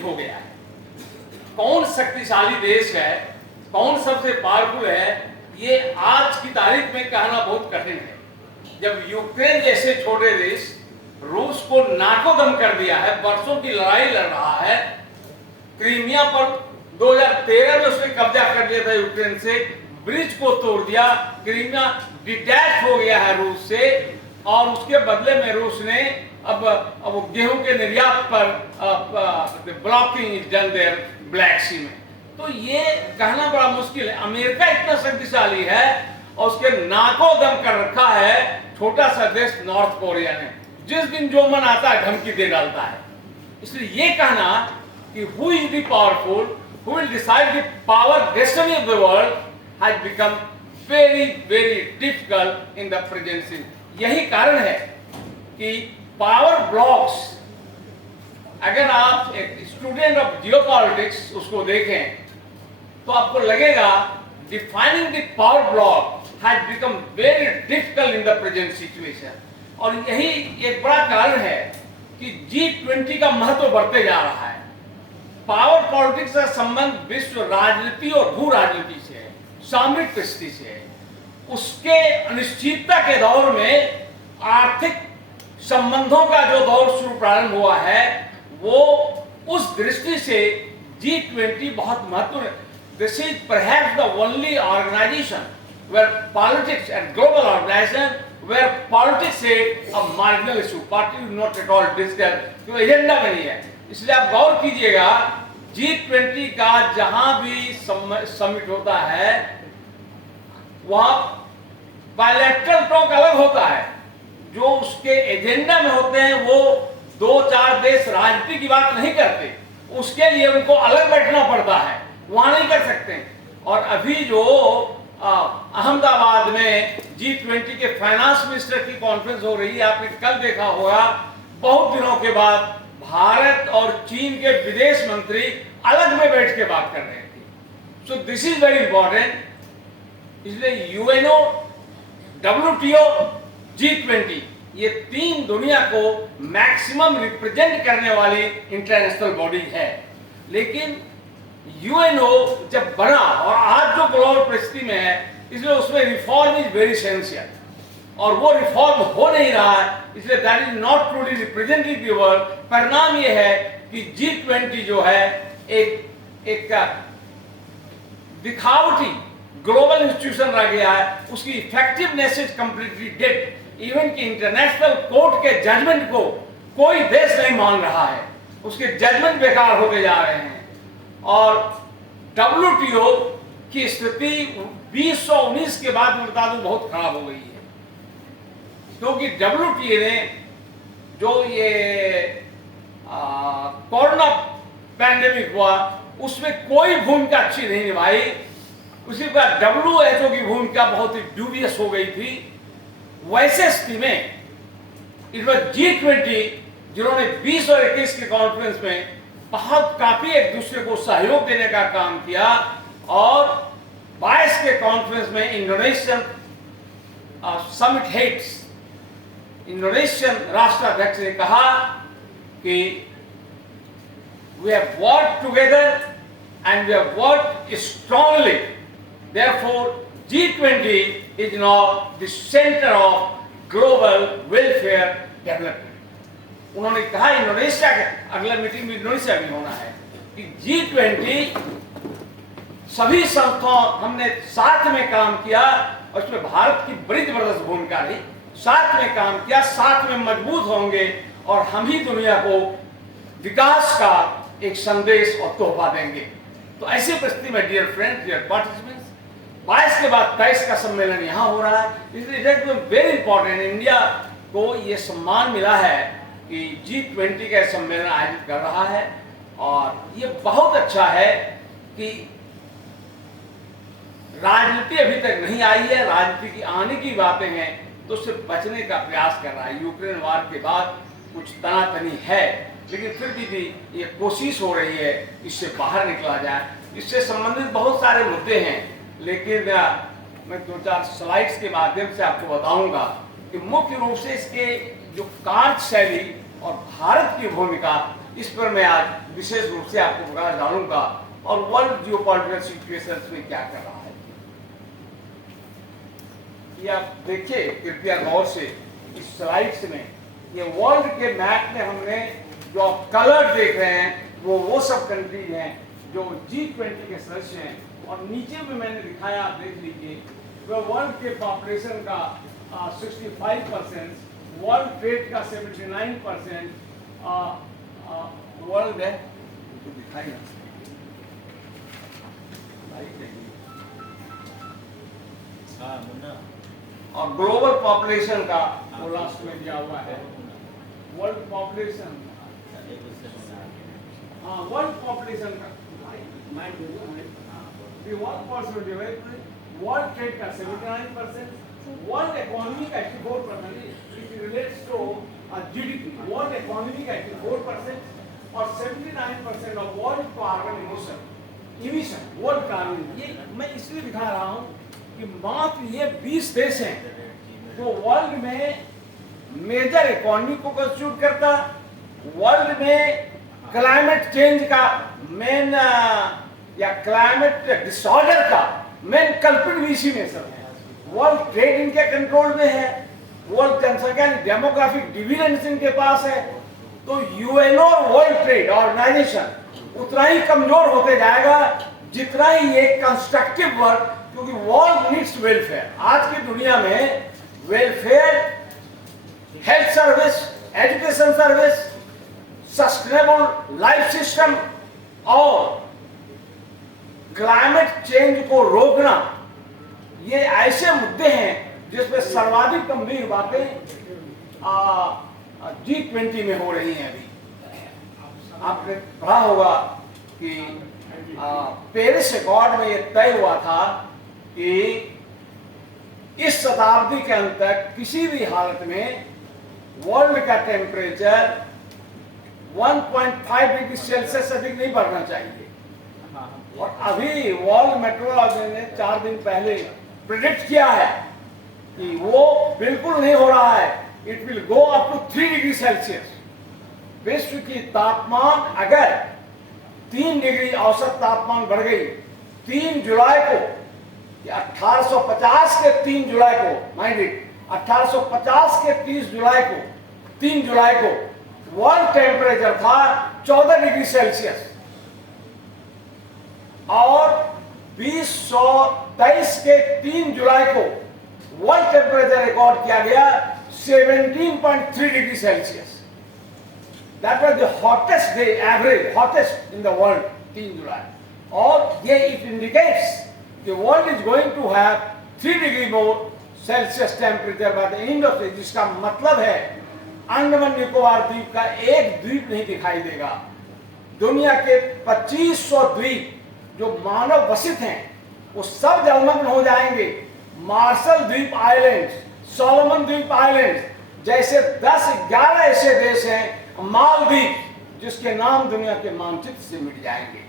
Defeat हो गया है। कौन शक्तिशाली देश है, कौन सबसे पावरफुल है, ये आज की तारीख में कहना बहुत कठिन है। जब यूक्रेन जैसे छोटे देश रूस को नाकोदम कर दिया है, वर्षों की लड़ाई लड़ रहा है, क्रीमिया पर 2013 में उसने कब्जा कर लिया था यूक्रेन से, ब्रिज को तोड़ दिया, क्रीमिया डिटैच हो गया है रूस से, और उसके बदले में रूस ने अब गेहूं के निर्यात पर ब्लॉकिंग डन देयर ब्लैक सी में। तो ये कहना बड़ा मुश्किल है। अमेरिका इतना शक्तिशाली है और उसके नाको दम कर रखा है छोटा सा देश नॉर्थ कोरिया ने, जिस दिन जो मन आता है धमकी दे डालता है। इसलिए ये कहना कि who is the powerful, who will decide the power destiny of the world has become very very difficult in the present scene. यही कारण है कि पावर ब्लॉक्स, अगर आप एक स्टूडेंट ऑफ जियोपॉलिटिक्स उसको देखें तो आपको लगेगा defining the power block has become very difficult in the present situation. और यही एक बड़ा कारण है कि G20 का महत्व बढ़ते जा रहा है। पावर पॉलिटिक्स का संबंध विश्व राजनीति और भू राजनीति से है, सामरिक परिस्थिति से है। उसके अनिश्चितता के दौर में आर्थिक संबंधों का जो दौर शुरू प्रारंभ हुआ है, वो उस दृष्टि से G20 बहुत महत्वपूर्ण है। This is perhaps the only organization where politics and global organization where politics is a marginal issue, party is not at all discussed, क्योंकि एजेंडा में नहीं है। इसलिए आप गौर कीजिएगा, G20 का जहां भी समिट होता है वहां बायलैटरल टॉक अलग होता है। जो उसके एजेंडा में होते हैं वो 2-4 देश राजनीति की बात नहीं करते, उसके लिए उनको अलग बैठना पड़ता है, वहां नहीं कर सकते। और अभी जो अहमदाबाद में G20 के फाइनेंस मिनिस्टर की कॉन्फ्रेंस हो रही है, आपने कल देखा होगा, बहुत दिनों के बाद भारत और चीन के विदेश मंत्री अलग में बैठ के बात कर रहे थे। So this is very important. इसलिए यूएनओ, WTO, G20 ये तीन दुनिया को मैक्सिमम रिप्रेजेंट करने वाली इंटरनेशनल बॉडी है। लेकिन यूएनओ जब बना और आज जो ग्लोबल परिस्थिति में है, इसलिए उसमें रिफॉर्म इज वेरी एसेंशियल, और वो रिफॉर्म हो नहीं रहा है, इसलिए that is not truly representing the world. परिणाम ये है कि G20 जो है एक दिखावटी ग्लोबल इंस्टीट्यूशन रह गया है, उसकी effectiveness is completely dead. Even कि इंटरनेशनल कोर्ट के जजमेंट को कोई देश नहीं मान रहा है, उसके जजमेंट बेकार होते जा रहे हैं। और WTO की स्थिति 2019 के बाद बता दूं बहुत खराब हो गई है, क्योंकि WTO ने जो ये कोरोना पैंडेमिक हुआ उसमें कोई भूमिका अच्छी नहीं निभाई। उसी पर WHO की भूमिका बहुत ही ड्यूबियस हो गई थी। वैसे स्थिति में इस बार G20 जिन्होंने 20 और 21 के कॉन्फ्रेंस में बहुत काफी एक दूसरे को सहयोग देने का काम किया, और 22 के कॉन्फ्रेंस में इंडोनेशियन समिट हेड्स, इंडोनेशियन राष्ट्राध्यक्ष ने कहा कि we have worked together and we have worked strongly, therefore G20 is now the center of global welfare development. उन्होंने कहा इंडोनेशिया के अगला मीटिंग में इंडोनेशिया भी होना है कि G20 सभी संस्थाओं हमने साथ में काम किया, और उसमें भारत की बड़ी जबरदस्त भूमिका रही। साथ में काम किया, साथ में मजबूत होंगे, और हम ही दुनिया को विकास का एक संदेश और तोहफा देंगे। तो ऐसी परिस्थिति में डियर फ्रेंड्स, डियर पार्टिसिपेंट्स, 22 के बाद 23 का सम्मेलन यहाँ हो रहा है। इसलिए वेरी इंपॉर्टेंट, इंडिया को ये सम्मान मिला है कि G20 का सम्मेलन आयोजित कर रहा है, और ये बहुत अच्छा है कि राजनीति अभी तक नहीं आई है, राजनीति की आने की बातें हैं, तो उससे बचने का प्रयास कर रहा है। यूक्रेन वार के बाद कुछ तनातनी है, लेकिन फिर भी ये कोशिश हो रही है इससे बाहर निकला जाए। इससे संबंधित बहुत सारे मुद्दे हैं, लेकिन मैं 2-4 स्लाइड्स के माध्यम से आपको बताऊंगा कि मुख्य रूप से इसके जो कार्यशैली और भारत की भूमिका इस पर मैं आज विशेष रूप से आपको प्रकाश डालूंगा और वर्ल्ड जियोपॉलिटिकल सिचुएशन में क्या कर रहा है। ये आप देखिए कृपया गौर से इस स्लाइड्स में, ये वर्ल्ड के मैप में हमने जो आप कलर देख रहे हैं वो सब कंट्रीज हैं जो G20 के सदस्य हैं, और नीचे में मैंने दिखाया, आप देख लीजिए, वो वर्ल्ड के पॉपुलेशन का 65%, वर्ल्ड ट्रेड का 79%, वर्ल्ड है तो दिखाई ना और ग्लोबल पॉपुलेशन का वो लास्ट में दिया हुआ है। वर्ल्ड पॉपुलेशन, वर्ल्ड पॉपुलेशन का वर्ल्ड ट्रेड का 79%, वर्ल्ड इकोनॉमी का 84%, it relates to GDP, world economy का 84% और 79% of world carbon emission, world carbon. ये मैं इसलिए दिखा रहा हूं कि मात्र ये 20 देश हैं जो वर्ल्ड में मेजर इकोनॉमी को कंस्टिट्यूट करता, वर्ल्ड में क्लाइमेट चेंज का मेन या क्लाइमेट डिसऑर्डर का मेन कल्प्रिट भी इसी में सब है। वर्ल्ड ट्रेड इनके कंट्रोल में है, वर्ल्ड जनसंख्या डेमोग्राफिक डिविडेंड्स इनके पास है। तो यूएनओ वर्ल्ड ट्रेड ऑर्गेनाइजेशन उतना ही कमजोर होते जाएगा जितना ही ये कंस्ट्रक्टिव वर्क, क्योंकि वर्ल्ड नीड्स वेलफेयर। आज की दुनिया में welfare, health service, education service, sustainable life system और क्लाइमेट चेंज को रोकना, ये ऐसे मुद्दे हैं जिसमें सर्वाधिक गंभीर बातें G20 में हो रही हैं। अभी आपने पढ़ा होगा कि पेरिस एकॉर्ड में यह तय हुआ था कि इस शताब्दी के अंत तक किसी भी हालत में वर्ल्ड का टेम्परेचर 1.5 डिग्री सेल्सियस से अधिक नहीं बढ़ना चाहिए। और अभी वर्ल्ड मेट्रोलॉजी ने 4 दिन पहले प्रेडिक्ट किया है कि वो बिल्कुल नहीं हो रहा है, it will go up to 3 degree Celsius. विश्व की तापमान अगर 3 डिग्री औसत तापमान बढ़ गई 3 जुलाई को, 1850 के 3 जुलाई को, माइंड इट, 1850 के 3 जुलाई को वर्ल्ड टेम्परेचर था 14 डिग्री सेल्सियस और 2023 के 3 जुलाई को वर्ल्ड टेम्परेचर रिकॉर्ड किया गया 17.3 degree Celsius. That was the hottest day, average hottest in the world, 3 July. और ये it indicates the world is going to have 3 degree more Celsius temperature by the end of the, जिसका मतलब है अंडमान निकोबार द्वीप का एक द्वीप नहीं दिखाई देगा। दुनिया के 2500 द्वीप जो मानव वसित हैं वो सब जलमग्न हो जाएंगे। मार्शल द्वीप आइलैंड्स, सोलोमन द्वीप आइलैंड्स जैसे 10-11 ऐसे देश हैं, मालदीव, जिसके नाम दुनिया के मानचित्र से मिट जाएंगे।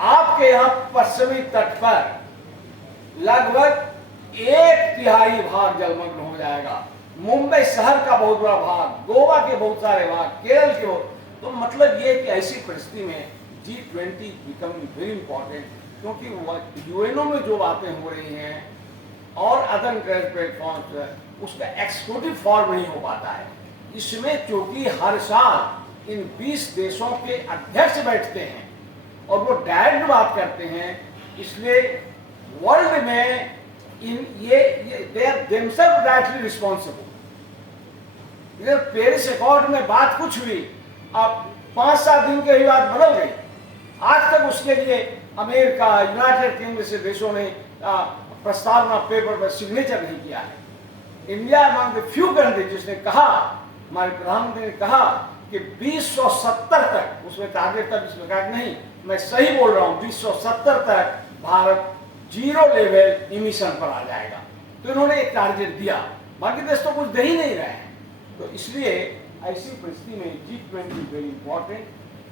आपके यहां पश्चिमी तट पर लगभग 1/3 भाग जलमग्न हो जाएगा। मुंबई शहर का बहुत बड़ा भाग, गोवा के बहुत सारे भाग, केरल के तो मतलब ये कि ऐसी परिस्थिति में G20 बिकम वेरी इंपॉर्टेंट, क्योंकि यूएनओ में जो बातें हो रही हैं और अदर इंटरनेशनल प्लेटफॉर्म उसका एक्सिक्यूटिव फॉर्म नहीं हो पाता है। इसमें चूंकि हर साल इन 20 देशों के अध्यक्ष बैठते हैं और वो डायरेक्ट बात करते हैं, इसलिए वर्ल्ड में ये they are themselves directly responsible. इधर पेरिस एकॉर्ड में बात कुछ हुई, अब 5-7 दिन के बाद बदल गई। आज तक उसके लिए अमेरिका, यूनाइटेड किंगडम जैसे देशों ने प्रस्तावना पेपर पर सिग्नेचर नहीं किया है। India among the few country जिसने कहा, हमारे प्रधानमंत्री ने कहा कि 2070 तक, उसमें टारगेट तक इसमें कहा नहीं, मैं सही बोल रहा हूँ, 2070 तक भारत 0 लेवल इमिशन पर आ जाएगा। तो इन्होंने एक टारगेट दिया, बाकी देश तो कुछ दे ही नहीं रहे हैं। तो इसलिए ऐसी परिस्थिति में G20 वेरी इंपॉर्टेंट,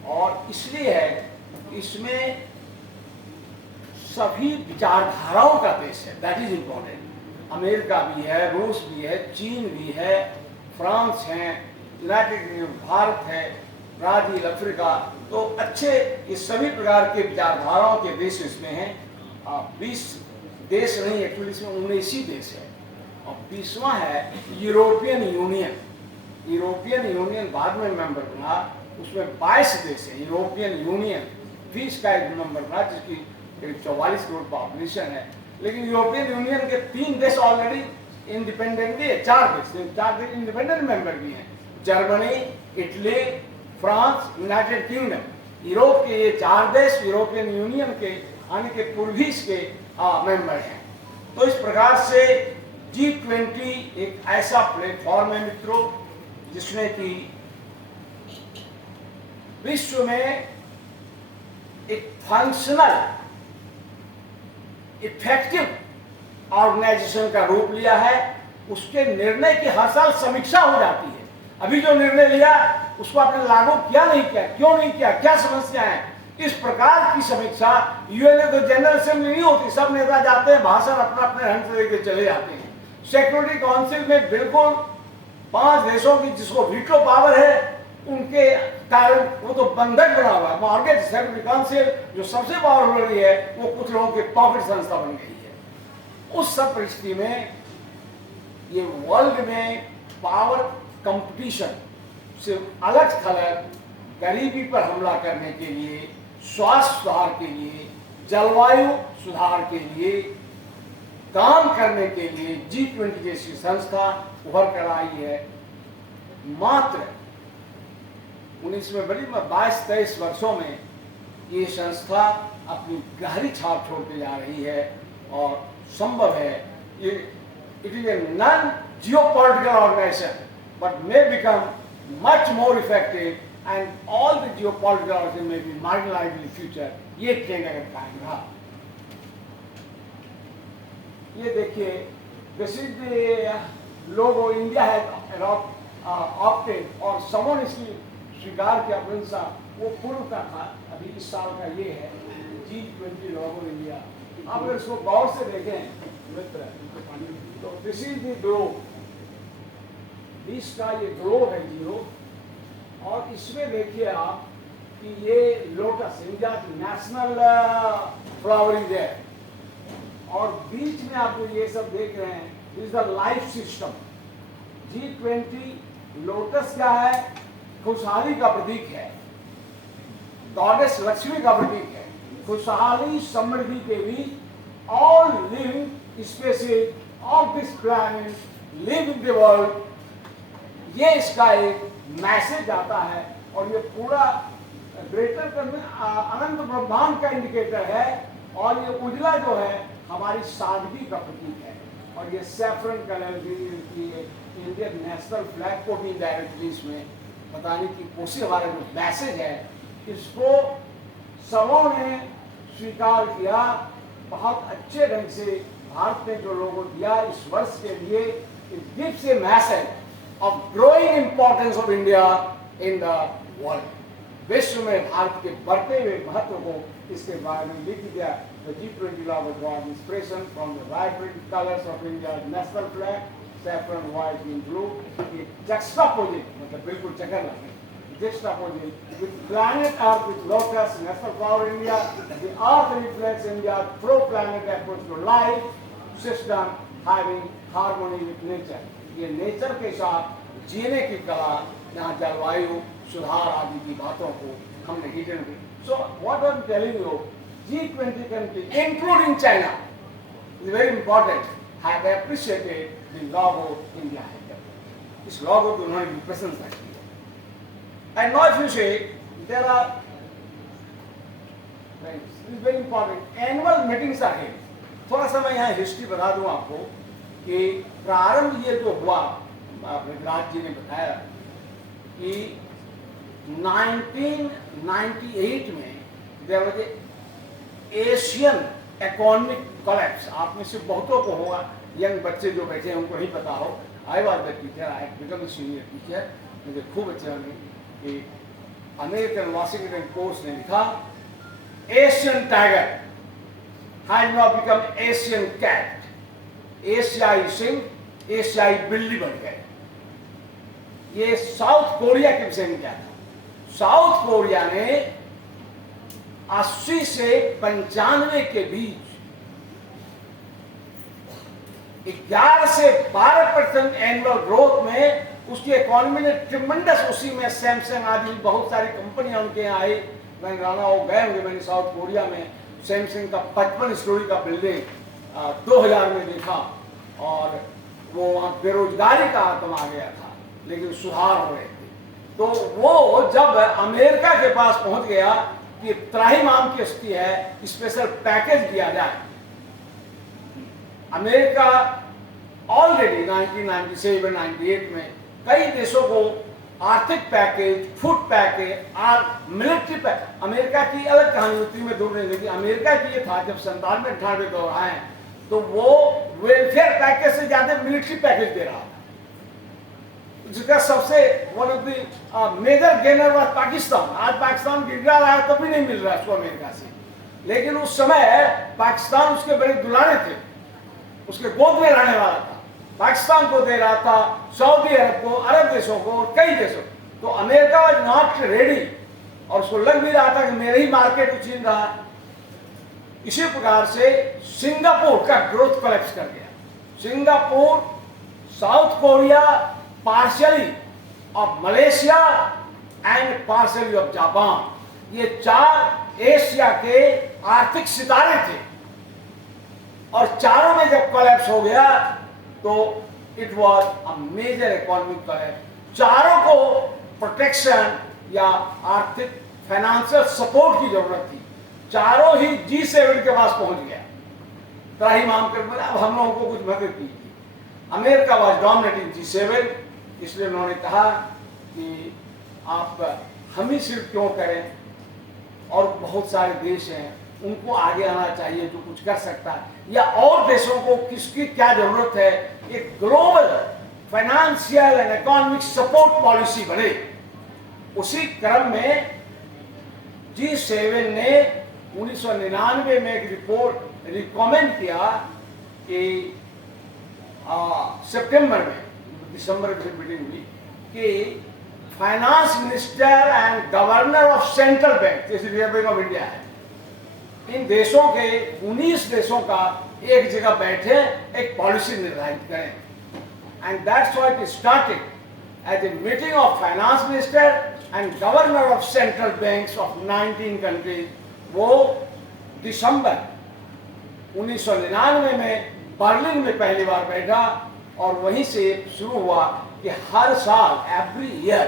और इसलिए है इसमें सभी विचारधाराओं का देश है, दैट इज इंपॉर्टेंट। अमेरिका भी है, रूस भी है, चीन भी है, फ्रांस है, यूनाइटेड किंगडम, भारत है, ब्राजील, अफ्रीका, तो अच्छे ये सभी प्रकार के विचारधाराओं के देश इसमें हैं। 20 देश नहीं, एक्चुअली इसमें 19 ही देश है। और 20वां है यूरोपियन यूनियन। यूरोपियन यूनियन बाद में मेंबर बना, उसमें 22 देश है। यूरोपियन यूनियन 20 का एक मेंबर बना, जिसकी 44 करोड़ पॉपुलेशन है। लेकिन यूरोपियन यूनियन के 3 देश ऑलरेडी इंडिपेंडेंट है, 4 देश इंडिपेंडेंट मेंबर भी हैं, Germany, Italy, France, United kingdom. Europe के ये 4 देश यूरोपियन यूनियन के आने के पूर्व ही इसके मेंबर हैं। तो इस प्रकार से G20 एक ऐसा प्लेटफॉर्म है मित्रों, जिसमें कि विश्व में एक फंक्शनल इफेक्टिव ऑर्गेनाइजेशन का रूप लिया है। उसके निर्णय की हर साल समीक्षा हो जाती है। अभी जो निर्णय लिया उसको आपने लागू किया नहीं किया, क्यों नहीं किया, क्या समस्या है, इस प्रकार की समीक्षा यूएन तो जनरल असेंबली नहीं होती, सब नेता जाते हैं, भाषण अपना अपने ढंग से लेके चले जाते हैं। सिक्योरिटी काउंसिल में बिल्कुल 5 देशों की जिसको वीटो पावर है, उनके कारण वो तो बंधक बना हुआ है। मॉर्गेज सिक्योरिटी काउंसिल जो सबसे पावरफुल है, वो कुछ लोगों के पॉकेट संस्था बन गई है। उस सब परिस्थिति में ये वर्ल्ड में पावर कंपटीशन से अलग थलग गरीबी पर हमला करने के लिए, स्वास्थ्य सुधार के लिए, जलवायु सुधार के लिए काम करने के लिए G20 जैसी संस्था उभर कर आई है। मात्र 22-23 वर्षों में ये संस्था अपनी गहरी छाप छोड़ते जा रही है। और संभव है ये it is a non geopolitical organisation but may become much more effective and all the geopolitical organizations may be marginalized in the future। ये ट्रेंड अगर कायम रहा, ये देखिए, this is the logo India has opted, और समोन इसकी स्वीकार किया प्रिंसा, वो पूर्व का था, अभी इस साल का ये है G20 लोगो इंडिया। आप अगर इसको गौर से देखें मित्र, तो दिस इज द ग्लोब, 20 का ये ग्लोब है 0, और इसमें देखिए आप कि ये लोटस, इंडिया की नेशनल फ्लावरिंग है, और बीच में आप ये सब देख रहे हैं, is the life system. G20 lotus क्या है, खुशहाली का प्रतीक है, गॉडेस लक्ष्मी का प्रतीक है, खुशहाली समृद्धि के बीच all living species of this planet live in the world, ये इसका एक मैसेज आता है। और ये पूरा ग्रेटर अनंत ब्रह्मांड का इंडिकेटर है, और ये उजला जो है हमारी सादगी का प्रतीक है। और ये saffron colour Indian national flag को भी डायरेक्टली इसमें बताने की कोशिश, हमारा जो मैसेज है इसको सबों ने स्वीकार किया बहुत अच्छे ढंग से। भारत ने जो लोगों दिया इस वर्ष के लिए, it gives A message of growing importance of India in the world। विश्व में भारत के बढ़ते हुए महत्व को इसके बारे में लिख दिया। The G20 logo draws inspiration from the vibrant colors of India's national flag, saffron, white and blue। ये juxtaposite, मतलब बिल्कुल चक्कर लगे, juxtaposite with planet Earth with lotus, national flower India। The Earth reflects India's pro-planet approach to life system, having harmony with nature। ये nature के साथ जीने की कला, यहाँ जलवायु सुधार आदि की बातों को हमने हिडन की। So what I am telling you, G20 country including China is very important, have appreciated the logo India has। इस logo को उन्होंने भी प्रशंसा की है। And now if you say there are it's very important annual meetings are held। थोड़ा सा मैं यहाँ हिस्ट्री बता दूँ आपको कि प्रारंभ ये जो हुआ, राज जी ने बताया कि 1998 में there was Asian economic collapse. आप में से बहुतों को होगा, यंग बच्चे जो बैठे हैं उनको नहीं पता हो। I was the teacher, I become a senior teacher. मुझे खूब अच्छा लगे कि अमेरिकन वॉशिंगटन पोस्ट ने लिखा, Asian tiger has now become Asian cat. एशियाई सिंह एशियाई बिल्ली बन गए। ये साउथ कोरिया के विषय में क्या था। साउथ कोरिया ने 80 से 95 के बीच 11 से 12% एनुअल ग्रोथ में उसकी इकोनॉमी ने ट्रिमेंडस, उसी में सैमसंग आदि बहुत सारी कंपनियां उनके यहाँ आई। मैंने राणा हो गए होंगे, मैंने साउथ कोरिया में सैमसंग का 55 स्टोरी का बिल्डिंग 2000 में देखा, और वो वहाँ बेरोजगारी का आतंक आ गया था, लेकिन सुधार हो रहे थे। तो वो जब अमेरिका के पास पहुंच गया कि त्राहिमाम की स्थिति है, स्पेशल पैकेज दिया जाए। अमेरिका ऑलरेडी 1997-98 में कई देशों को आर्थिक पैकेज, फूड पैकेज और मिलिट्री पैकेज, अमेरिका की अलग कहानी होती में दूर नहीं, लेकिन अमेरिका की ये था जब 97-98 दौर आए तो वो वेलफेयर पैकेज से ज्यादा मिलिट्री पैकेज दे रहा था, जिसका सबसे one of the major gainer was Pakistan. आज पाकिस्तान गिर रहा है तो भी नहीं मिल रहा उसको अमेरिका से, लेकिन उस समय पाकिस्तान उसके बड़े दुलारे थे, उसके गोद में रहने वाला था। पाकिस्तान को दे रहा था, सऊदी अरब को, अरब देशों को और कई देशों को। तो अमेरिका वाज नॉट रेडी, और उसको लग भी रहा था कि मेरे ही मार्केट को छीन रहा है। इसी प्रकार से सिंगापुर का ग्रोथ कोलैप्स कर गया। Singapore, south Korea, partially of Malaysia and partially of Japan, ये 4 एशिया के आर्थिक सितारे थे, और चारों में जब कोलैप्स हो गया तो it was a major economic collapse. चारों को प्रोटेक्शन या आर्थिक फाइनेंशियल सपोर्ट की जरूरत थी। चारों ही G7 के पास पहुंच गया। त्राहिमाम कर बोला अब हम लोगों को कुछ मदद कीजिए। अमेरिका वाज डोमिनेटिंग G7, इसलिए उन्होंने कहा कि आप हम ही सिर्फ क्यों करें, और बहुत सारे देश हैं उनको आगे आना चाहिए जो कुछ कर सकता है, या और देशों को किसकी क्या जरूरत है, एक global financial and economic support policy बने। उसी क्रम में G7 ने 1999 में एक रिपोर्ट रिकमेंड किया कि सितंबर में, दिसंबर में मीटिंग हुई कि finance minister and governor of central bank, जैसे रिजर्व बैंक ऑफ इंडिया है, इन देशों के 19 देशों का एक जगह बैठे एक पॉलिसी निर्धारित करें। And that's why it started as a meeting of finance minister and governor of central banks of 19 countries. वो दिसंबर 1999 में बर्लिन में पहली बार बैठा, और वहीं से शुरू हुआ कि हर साल every year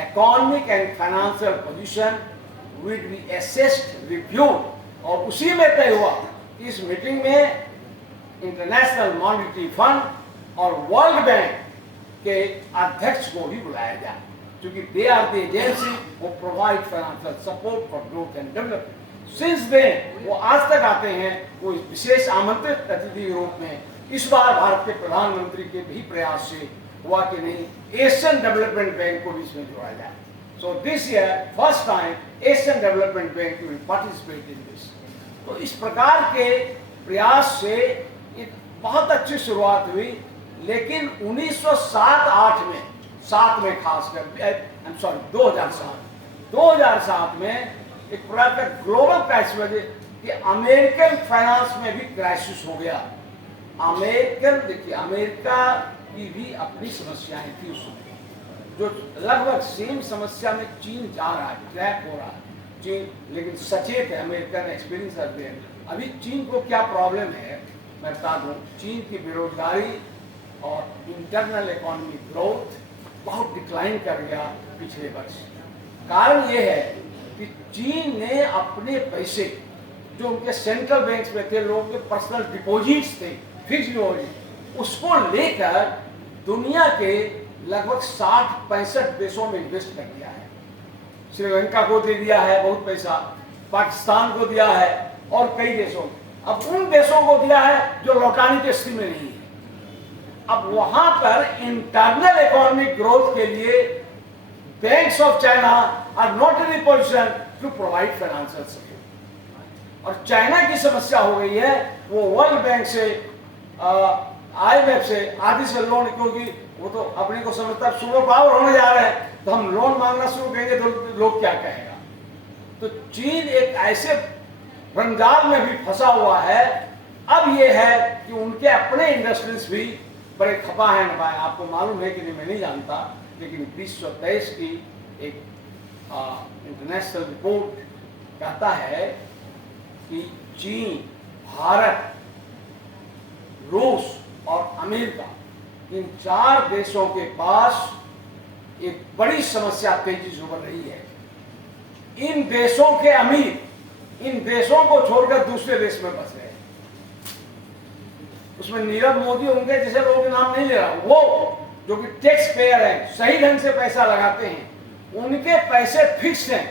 economic and financial position will be assessed, reviewed, और उसी में तय हुआ कि इस मीटिंग में इंटरनेशनल मॉनेटरी फंड और वर्ल्ड बैंक के अध्यक्ष को भी बुलाया जाए, क्योंकि दे आर द एजेंसी वो provide financial support for growth and development. Since then वो आज तक आते हैं, वो विशेष आमंत्रित अतिथि के रूप में। इस बार भारत के प्रधानमंत्री के भी प्रयास से हुआ कि नहीं एशियन डेवलपमेंट बैंक को भी इसमें जोड़ा जाए। So this year first time Asian development bank will participate in this. तो इस प्रकार के प्रयास से एक बहुत अच्छी शुरुआत हुई, लेकिन 1907-8 में, 7 में खासकर 2007 में एक प्रकार का ग्लोबल क्राइसिस वजह कि अमेरिकन फाइनेंस में भी क्राइसिस हो गया। देखिए अमेरिका की भी अपनी समस्याएं थी उस समय, जो लगभग सेम समस्या में चीन जा रहा है, ट्रैक हो रहा है चीन, लेकिन सचेत है, अमेरिकन एक्सपीरियंस है। अभी चीन को क्या प्रॉब्लम है मैं बता दूं, चीन की बेरोजगारी और इंटरनल इकोनॉमिक ग्रोथ बहुत डिक्लाइन कर गया पिछले वर्ष। कारण ये है कि चीन ने अपने पैसे जो उनके सेंट्रल बैंक्स में थे, लोगों के पर्सनल डिपॉजिट्स थे, फिक्स डिपॉजिट, उसको लेकर दुनिया के लगभग 60-65 देशों में इन्वेस्ट कर दिया है। श्रीलंका को दे दिया है बहुत पैसा, पाकिस्तान को दिया है, और कई देशों में। अब उन देशों को दिया है जो लौटाने की स्थिति में नहीं है। अब वहां पर इंटरनल इकोनॉमिक ग्रोथ के लिए banks of China are not in position to provide financial support. और चाइना की समस्या हो गई है, वो वर्ल्ड बैंक से, IMF से, आदि से लोन, क्योंकि वो तो अपने को समझता सुपर पावर होने जा रहे हैं, तो हम लोन मांगना शुरू करेंगे तो लोग क्या कहेगा। तो चीन एक ऐसे रंजाल में भी फंसा हुआ है। अब ये है कि उनके अपने इंडस्ट्रीज भी बड़े खपा है नपा है। आपको मालूम है कि नहीं, मैं नहीं जानता, लेकिन 2023 की एक इंटरनेशनल रिपोर्ट कहता है कि चीन, भारत, रूस और अमेरिका, इन 4 देशों के पास एक बड़ी समस्या तेजी से उभर रही है। इन देशों के अमीर इन देशों को छोड़कर दूसरे देश में बस गए। उसमें नीरव मोदी, उनके जैसे लोगों के नाम नहीं ले रहा, वो जो कि टैक्स पेयर है, सही ढंग से पैसा लगाते हैं, उनके पैसे फिक्स हैं।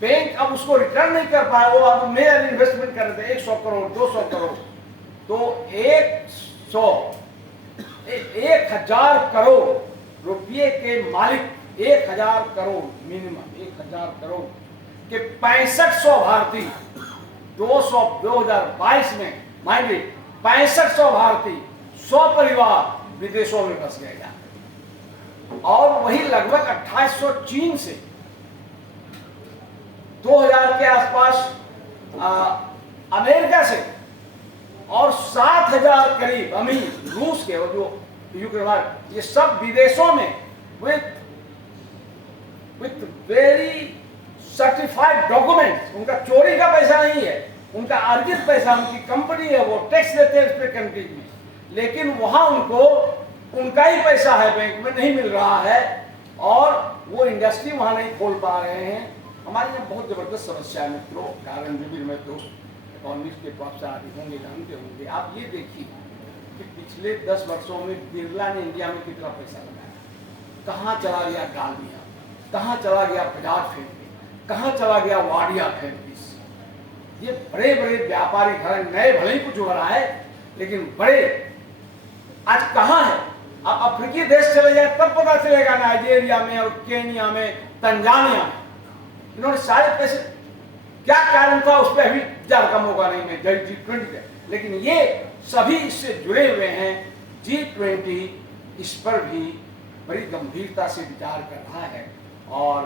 बैंक अब उसको रिटर्न नहीं कर पाए। वो अब मेजर इन्वेस्टमेंट कर रहे थे 100 करोड़ 200 करोड़, तो 1000 करोड़ रुपये के मालिक, 1000 करोड़ मिनिमम 1000 करोड़ के 6500 भारतीय 2022 में माइंड 6500 भारतीय 100 परिवार विदेशों में बस गए जाते, और वही लगभग 2800 चीन से, 2000 के आसपास अमेरिका से, और 7000 करीब अमीर रूस के और जो यूक्रेन, ये सब विदेशों में विथ वेरी सर्टिफाइड डॉक्यूमेंट्स। उनका चोरी का पैसा नहीं है, उनका अर्जित पैसा, उनकी कंपनी है, वो टैक्स देते हैं उस कंट्रीज में, लेकिन वहां उनको उनका ही पैसा है, बैंक में नहीं मिल रहा है, और वो इंडस्ट्री वहां नहीं खोल पा रहे हैं। हमारे यहाँ बहुत जबरदस्त समस्या है मित्रों। कारण भी मेरे दोस्त इकोनॉमिक्स के प्रोफेसर होंगे, जानते होंगे। आप ये देखिए कि पिछले 10 वर्षों में बिरला ने इंडिया में कितना पैसा लगाया, कहाँ चला गया डालमिया, कहाँ चला गया बजाज फैक्ट्री, कहाँ चला गया वाडिया फैक्ट्रीज। ये बड़े बड़े व्यापारी घर, नए भले ही कुछ हो रहा है, लेकिन बड़े आज कहाँ है। आप अफ्रीकी देश चले जाए तब पता चलेगा, नाइजीरिया में और केनिया में, तंजानिया में, इन्होंने सारे पैसे, क्या कारण था उस पर अभी ज़्यादा कम होगा नहीं, मैं G20 का, लेकिन ये सभी इससे जुड़े हुए हैं। G20 इस पर भी बड़ी गंभीरता से विचार कर रहा है, और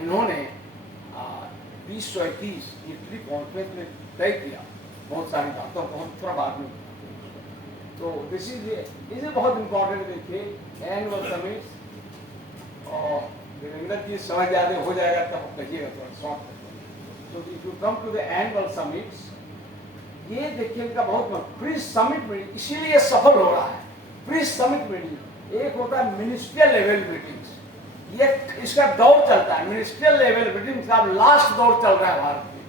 इन्होंने 2021 इटली कॉन्फ्रेंस में तय किया बहुत सारी बातों को, हम थोड़ा बाद में। तो दिस इज बहुत इम्पोर्टेंट। देखिए एनुअल समिट्स, और वीरेंद्र जी समझ जाते हो जाएगा तब कहिएगा थोड़ा शॉर्ट। तो if you come to the annual summits, ये देखिए इनका बहुत प्री समिट मीटिंग इसीलिए सफल हो रहा है। प्री समिट मीटिंग एक होता है मिनिस्ट्रियल लेवल मीटिंग्स, ये इसका दौर चलता है। मिनिस्ट्रियल लेवल मीटिंग्स का लास्ट दौर चल रहा है भारत में,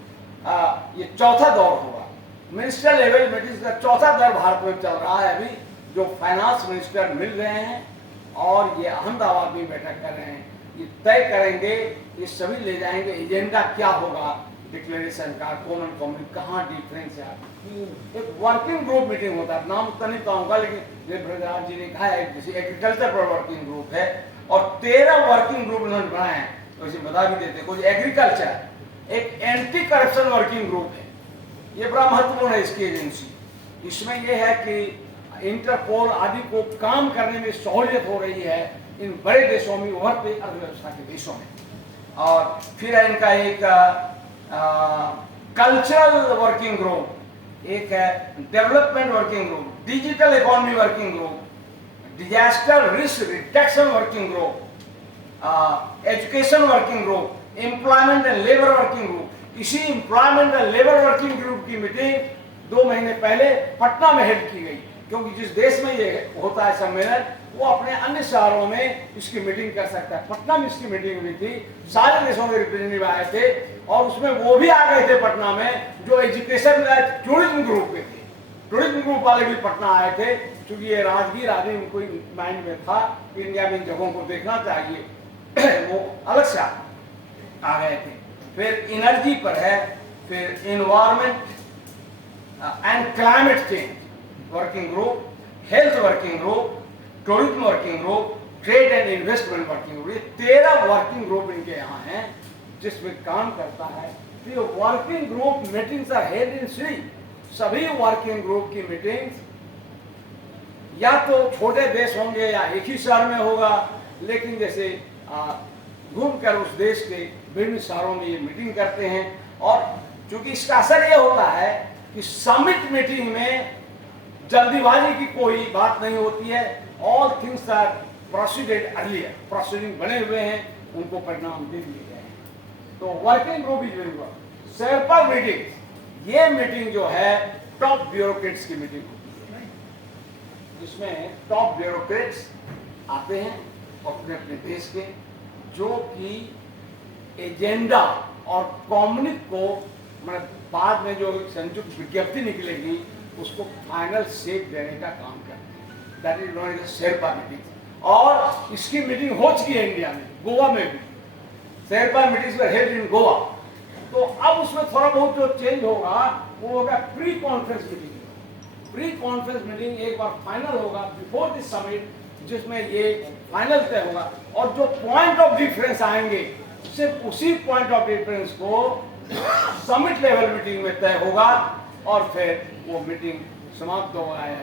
ये चौथा दौर होगा। मिनिस्ट्रियल लेवल मीटिंग्स का चौथा दौर भारत में चल रहा है अभी, जो फाइनेंस मिनिस्टर मिल रहे हैं और ये अहमदाबाद में बैठक कर रहे हैं। ये तय करेंगे, ये सभी ले जाएंगे एजेंडा क्या होगा, डिक्लेरेशन का, कॉमन कम्युनिटी कहाँ डिफरेंस है। एक वर्किंग ग्रुप मीटिंग होता है, नाम तो नहीं कहूँगा, लेकिन ब्रजराज जी ने कहा है जैसे एग्रीकल्चर पर वर्किंग ग्रुप है, और 13 वर्किंग ग्रुप उन्होंने बनाए हैं। तो इसे बता भी देते, कुछ एग्रीकल्चर, एक एंटी करप्शन वर्किंग ग्रुप है, ये बड़ा महत्वपूर्ण है इसकी एजेंसी। इसमें यह है कि इंटरपोल आदि को काम करने में सहूलियत हो रही है इन बड़े देशों में, उभरते अर्थव्यवस्था के देशों में। और फिर है इनका एक कल्चरल वर्किंग ग्रुप, एक है development working group, digital economy working group, disaster risk reduction working group, education working group, employment and labour working group. इसी employment and labour working group की मीटिंग 2 महीने पहले पटना में हेल्ड की गई, क्योंकि जिस देश में ये होता है सम्मेलन, वो अपने अन्य शहरों में इसकी मीटिंग कर सकता है। पटना में इसकी मीटिंग हुई थी, सारे देशों के रिप्रेजेंटेटिव आए थे, और उसमें वो भी आ गए थे पटना में जो एजुकेशन टूरिज्म ग्रुप के थे। टूरिज्म ग्रुप वाले भी पटना आए थे, क्योंकि ये राजगीर आदमी उनको माइंड में था कि इंडिया में इन जगहों को देखना चाहिए, वो अलग से आ गए थे। फिर एनर्जी पर है, फिर environment and climate change working group, health working group, tourism working group, trade and investment working group. ये 13 वर्किंग ग्रुप इनके यहाँ हैं जिसमें काम करता है। ये working group meetings are held in श्री। सभी वर्किंग ग्रुप की मीटिंग्स या तो छोटे देश होंगे या एक ही शहर में होगा, लेकिन जैसे घूम कर उस देश के विभिन्न शहरों में ये मीटिंग करते हैं। और चूंकि इसका असर ये होता है कि समिट मीटिंग में जल्दीबाजी की कोई बात नहीं होती है। All things are proceeded earlier, proceeding बने हुए हैं, उनको परिणाम दे दिए गए हैं। तो working group is very good. Sherpa meeting, ये मीटिंग जो है टॉप ब्यूरोक्रेट्स की मीटिंग होती है, जिसमें टॉप ब्यूरोक्रेट्स आते हैं अपने अपने देश के, जो कि एजेंडा और कम्युनिक को मतलब बाद में जो संयुक्त विज्ञप्ति निकलेगी उसको फाइनल शेप देने का काम करते हैं। That is known as sherpa meeting. और इसकी मीटिंग हो चुकी है इंडिया में, गोवा में भी Sherpa meetings were held in Goa. तो अब उसमें थोड़ा बहुत जो चेंज होगा वो होगा pre conference meeting. Pre conference meeting एक बार फाइनल होगा बिफोर दिस समिट, जिसमें ये फाइनल तय होगा और जो पॉइंट ऑफ डिफरेंस आएंगे सिर्फ उसी पॉइंट ऑफ डिफरेंस को समिट लेवल मीटिंग में तय होगा और फिर वो मीटिंग समाप्त होगा है,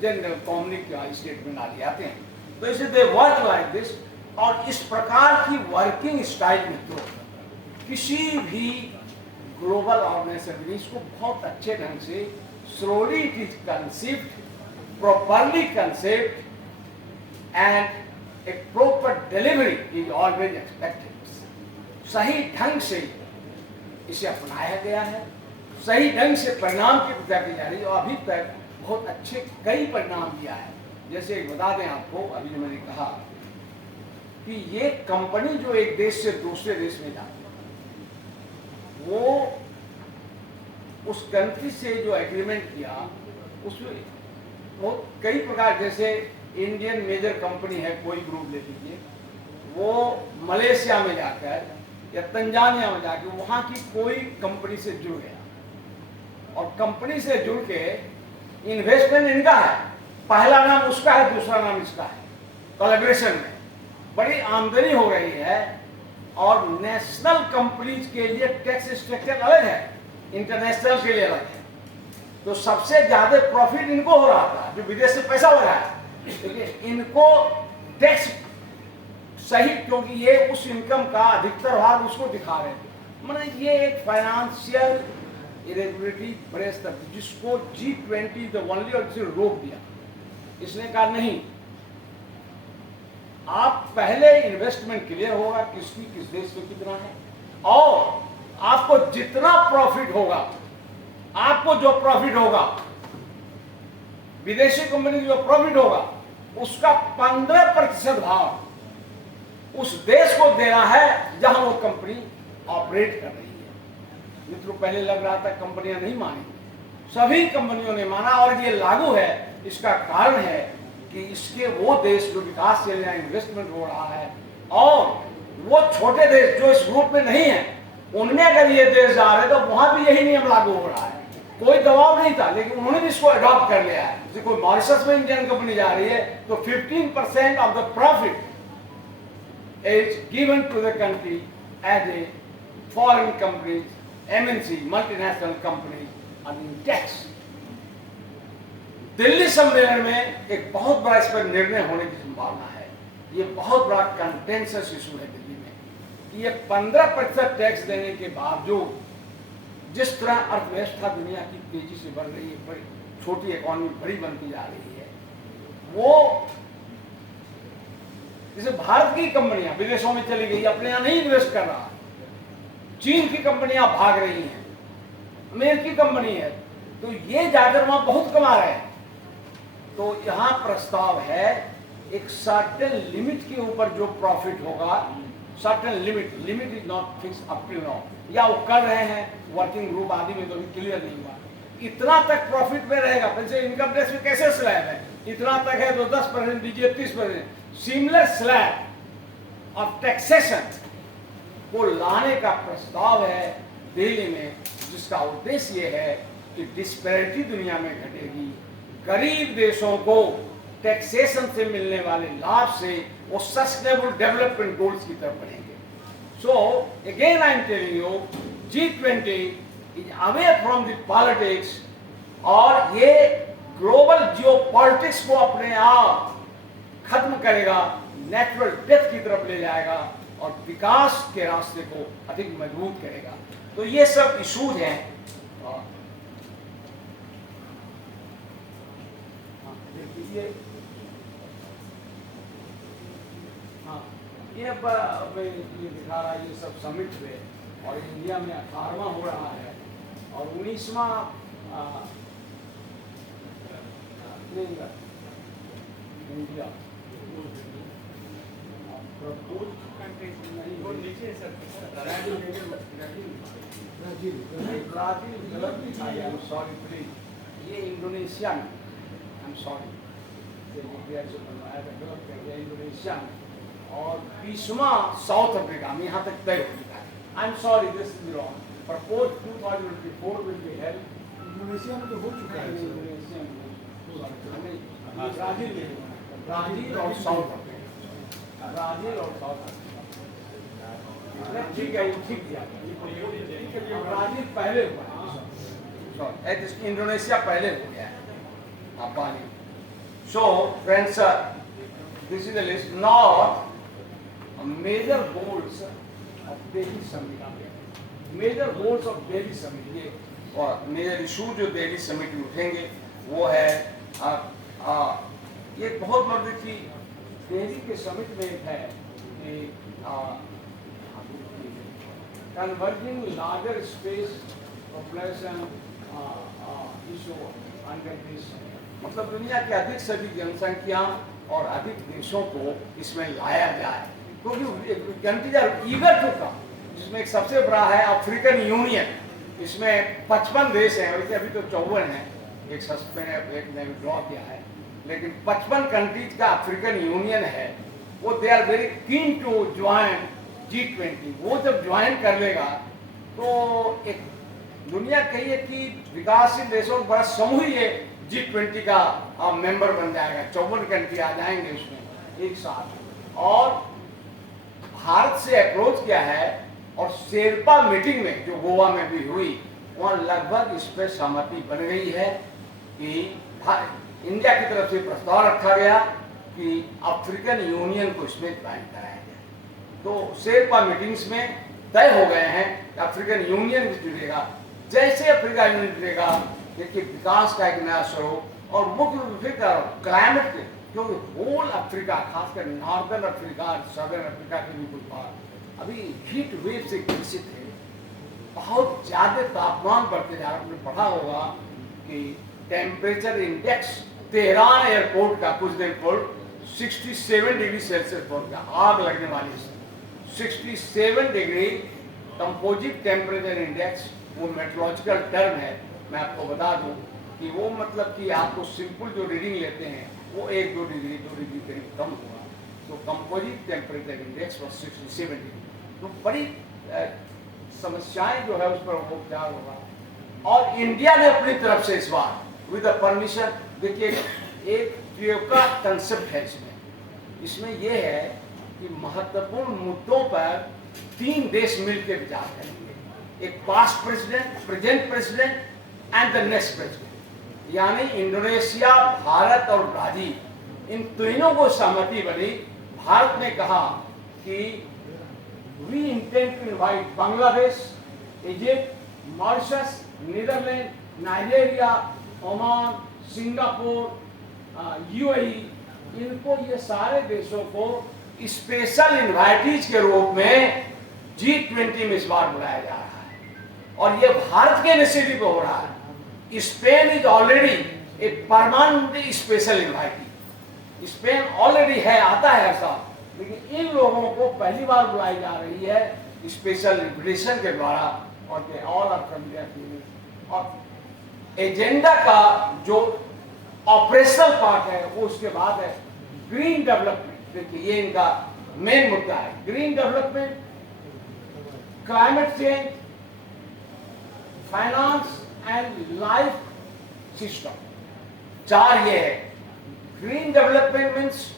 जनरल कम्युनिक स्टेटमेंट आ जाते हैं। तो इसे दे वर्क लाइक दिस। और इस प्रकार की वर्किंग स्टाइल में तो किसी भी ग्लोबल ऑर्गेनाइजेशन इसको बहुत अच्छे ढंग से slowly it is conceived, properly conceived and एक proper delivery is always expected. सही ढंग से इसे अपनाया गया है, सही ढंग से परिणाम की पूजा की जा रही है और अभी तक बहुत अच्छे कई परिणाम दिया है। जैसे बता दें आपको, अभी जो मैंने कहा कि ये कंपनी जो एक देश से दूसरे देश में जाती है, वो उस कंट्री से जो एग्रीमेंट किया उसमें बहुत कई प्रकार, जैसे इंडियन मेजर कंपनी है कोई ग्रुप ले लीजिए, वो मलेशिया में जाकर या तंजानिया में जाकर वहाँ की कोई कंपनी से जुड़ गया और कंपनी से जुड़ के इन्वेस्टमेंट इनका है, पहला नाम उसका है दूसरा नाम इसका है, कोलैबोरेशन में बड़ी आमदनी हो रही है। और नेशनल कंपनीज के लिए टैक्स स्ट्रक्चर अलग है, इंटरनेशनल के लिए अलग है। तो सबसे ज्यादा प्रॉफिट इनको हो रहा था जो विदेश से पैसा लगा है, लेकिन इनको टैक्स सही, क्योंकि ये उस इनकम का अधिकतर भाग उसको दिखा रहे थे। मतलब ये एक फाइनेंशियल इरेगुलरिटी बड़े स्तर पर, जिसको G20 द ओनली और रोक दिया। इसने कहा नहीं, आप पहले इन्वेस्टमेंट क्लियर होगा किसकी किस देश में कितना है, और आपको जितना प्रॉफिट होगा, आपको जो प्रॉफिट होगा विदेशी कंपनी जो प्रॉफिट होगा उसका 15% भाग उस देश को देना है जहां वो कंपनी ऑपरेट कर रही है। मित्रों, पहले लग रहा था कंपनियां नहीं मानेंगी, सभी कंपनियों ने माना और ये लागू है। इसका कारण है कि इसके वो देश जो विकासशील या इन्वेस्टमेंट हो रहा है और वो छोटे देश जो इस ग्रुप में नहीं है, उनमें अगर ये देश जा रहे तो वहां भी यही नियम लागू हो रहा है। कोई दबाव नहीं था, लेकिन उन्होंने भी इसको अडॉप्ट कर लिया है। जैसे कोई मॉरिशस में इंडियन कंपनी जा रही है तो 15% of the profit is given to the country as a foreign company, MNC, multinational company in tax. Delhi सम्मेलन में एक बहुत बड़ा इस पर निर्णय होने की संभावना है। ये बहुत बड़ा कंटेंसस इशू है दिल्ली में। ये 15% टैक्स देने के बावजूद जिस तरह अर्थव्यवस्था दुनिया की तेजी से बढ़ रही है, बड़ी छोटी इकोनॉमी बड़ी बनती जा रही है, वो जैसे भारत की कंपनियां विदेशों में चली गई, अपने यहां नहीं इन्वेस्ट कर रहा, चीन की कंपनियां भाग रही हैं, अमेरिकी कंपनी है, तो ये जाकर वहां बहुत कमा रहे हैं। तो यहां प्रस्ताव है एक सर्टेन लिमिट के ऊपर जो प्रॉफिट होगा, certain limit is not fix up till now, या वो कर रहे हैं वर्किंग ग्रुप आदि में तो भी क्लियर नहीं हुआ, इतना तक प्रॉफिट में रहेगा। वैसे इनकम टैक्स में कैसे स्लैब है, इतना तक है तो 10% दीजिए, 30%। सिमिलर स्लैब ऑफ टैक्सेशन को लाने का प्रस्ताव है दिल्ली में, जिसका उद्देश्य ये है कि डिस्पैरिटी दुनिया में घटेगी, गरीब देशों को टैक्सेशन से मिलने वाले लाभ से वो सस्टेनेबल डेवलपमेंट गोल्स की तरफ बढ़ेंगे। So again I am telling you, G20 is away from the politics, और ये ग्लोबल जियोपॉलिटिक्स को अपने आप खत्म करेगा, नेचुरल डेथ की तरफ ले जाएगा और विकास के रास्ते को अधिक मजबूत करेगा। तो ये सब इशूज हैं। ये ये अब मैं ये दिखा रहा है, ये सब समिट हुए और इंडिया में 18वां हो रहा है और 19वां इंडिया ब्राजील, सॉरी प्लीज, ये इंडोनेशिया में, आई एम सॉरी, इंडोनेशिया में, और 20वां साउथ अफ्रीका में यहाँ तक तय हो चुका है। I am sorry this is wrong, propose 2024 will be held. Indonesia में तो हो चुका है, इंडोनेशिया में, ब्राजील और साउथ अफ्रीका, ब्राजील और साउथ अफ्रीका, ठीक है, ठीक दिया। ब्राजील पहले हुआ है, इंडोनेशिया पहले हो गया है। So friends, this is the list. Now major goals of Delhi Summit, major goals of Delhi Summit, ये और मेजर इशू जो दिल्ली समिट में उठेंगे वो है ये बहुत बड़ी थी दिल्ली के समिट में एक है कि converging larger space population issue under this, मतलब दुनिया के अधिक से अधिक जनसंख्या और अधिक देशों को इसमें लाया जाए, क्योंकि countries are eager to come, जिसमें एक सबसे बड़ा है अफ्रीकन यूनियन, इसमें 55 देश हैं, वैसे अभी तो 54 हैं, एक सस्पेंड एक ने ड्रॉ किया है, लेकिन 55 कंट्रीज का अफ्रीकन यूनियन है, वो they are very keen to join G20। वो जब ज्वाइन कर लेगा तो एक दुनिया कही है कि विकासशील देशों का बड़ा समूह ये G20 का मेंबर बन जाएगा, 54 कंट्री आ जाएंगे उसमें एक साथ। और भारत से अप्रोच किया है और शेरपा मीटिंग में जो गोवा में भी हुई, वहाँ लगभग इस पर सहमति बन गई है कि इंडिया की तरफ से प्रस्ताव रखा गया कि अफ्रीकन यूनियन को इसमें ज्वाइन कराया जाए। तो शेरपा मीटिंग्स में तय हो गए हैं कि अफ्रीकन यूनियन भी जुड़ेगा। जैसे अफ्रीका यूनियन जुड़ेगा, देखिए विकास का एक नया स्वरूप, और मुख्य रूप से क्लाइमेट के, क्योंकि होल अफ्रीका, खासकर नॉर्दर्न अफ्रीका, सदर्न अफ्रीका के भी कुछ भाग अभी हीट वेव से ग्रसित है, बहुत ज्यादा तापमान बढ़ते जा रहा है। आपने पढ़ा होगा कि टेम्परेचर इंडेक्स तेहरान एयरपोर्ट का कुछ दिन पूर्व 67 डिग्री सेल्सियस पहुंच गया, आग लगने वाली 67 डिग्री कंपोजिट टेम्परेचर इंडेक्स, वो मेट्रोलॉजिकल टर्म है। मैं आपको बता दूं कि वो मतलब कि आपको सिंपल जो रीडिंग लेते हैं वो 1-2 डिग्री 2 डिग्री करीब कम हुआ, तो कंपोजिट टेम्परेचर इंडेक्स वो 67 डिग्री। तो बड़ी समस्याएं जो है उस पर वो क्या होगा। और इंडिया ने अपनी तरफ से इस बार विद द परमिशन, देखिए एक ट्रियोका कंसेप्ट है इसमें ये है कि महत्वपूर्ण मुद्दों पर 3 देश मिलकर विचार करेंगे, एक past president, present president and the next president, यानी इंडोनेशिया, भारत और ब्राजील, इन तीनों को सहमति बनी। भारत ने कहा कि we intend to invite Bangladesh, Egypt, Mauritius, Netherlands, Nigeria, Oman, Singapore, UAE, इनको, ये सारे देशों को स्पेशल इनवाइटीज के रूप में G20 में इस बार बुलाया जा रहा है, और ये भारत के इनिशिएटिव पे हो रहा है। Spain is already a permanent special invitee, Spain already है, आता है हर साल, लेकिन इन लोगों को पहली बार बुलाई जा रही है स्पेशल इन्विटेशन के द्वारा, और they all are from there. और एजेंडा का जो ऑपरेशनल पार्ट है वो उसके बाद है ग्रीन डेवलपमेंट। देखिए ये इनका मेन मुद्दा है, green development, climate change, finance and life system, 4 ये है। ग्रीन डेवलपमेंट मीन्स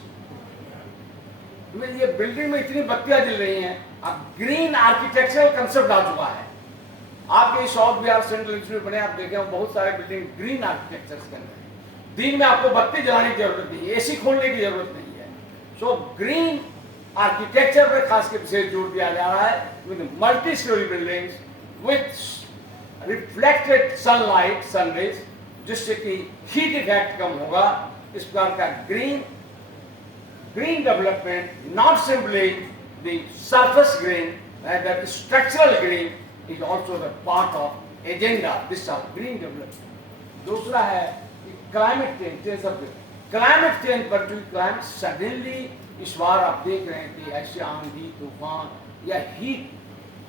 ये बिल्डिंग में इतनी बत्तियां जल रही हैं, अब ग्रीन आर्किटेक्चरल कंसेप्ट आ चुका है। आपके साउथ बिहार सेंट्रल इंस्टीट्यूट बने, आप देखें बहुत सारे बिल्डिंग ग्रीन आर्किटेक्चर के अंदर, दिन में आपको बत्ती जलाने की जरूरत नहीं है, एसी खोलने की जरूरत नहीं है, सो ग्रीन आर्किटेक्चर पर खास के विशेष जोर दिया जा रहा है, with multi storey buildings with reflected sunlight, sun rays, जिससे कि हीट इफेक्ट कम होगा। इस प्रकार का green development, not simply the surface green, that structural green is also the part of agenda. This is green development. दूसरा है climate change, climate change particular climate suddenly इस बार आप देख रहे हैं कि ऐसे आंधी तूफान या हीट,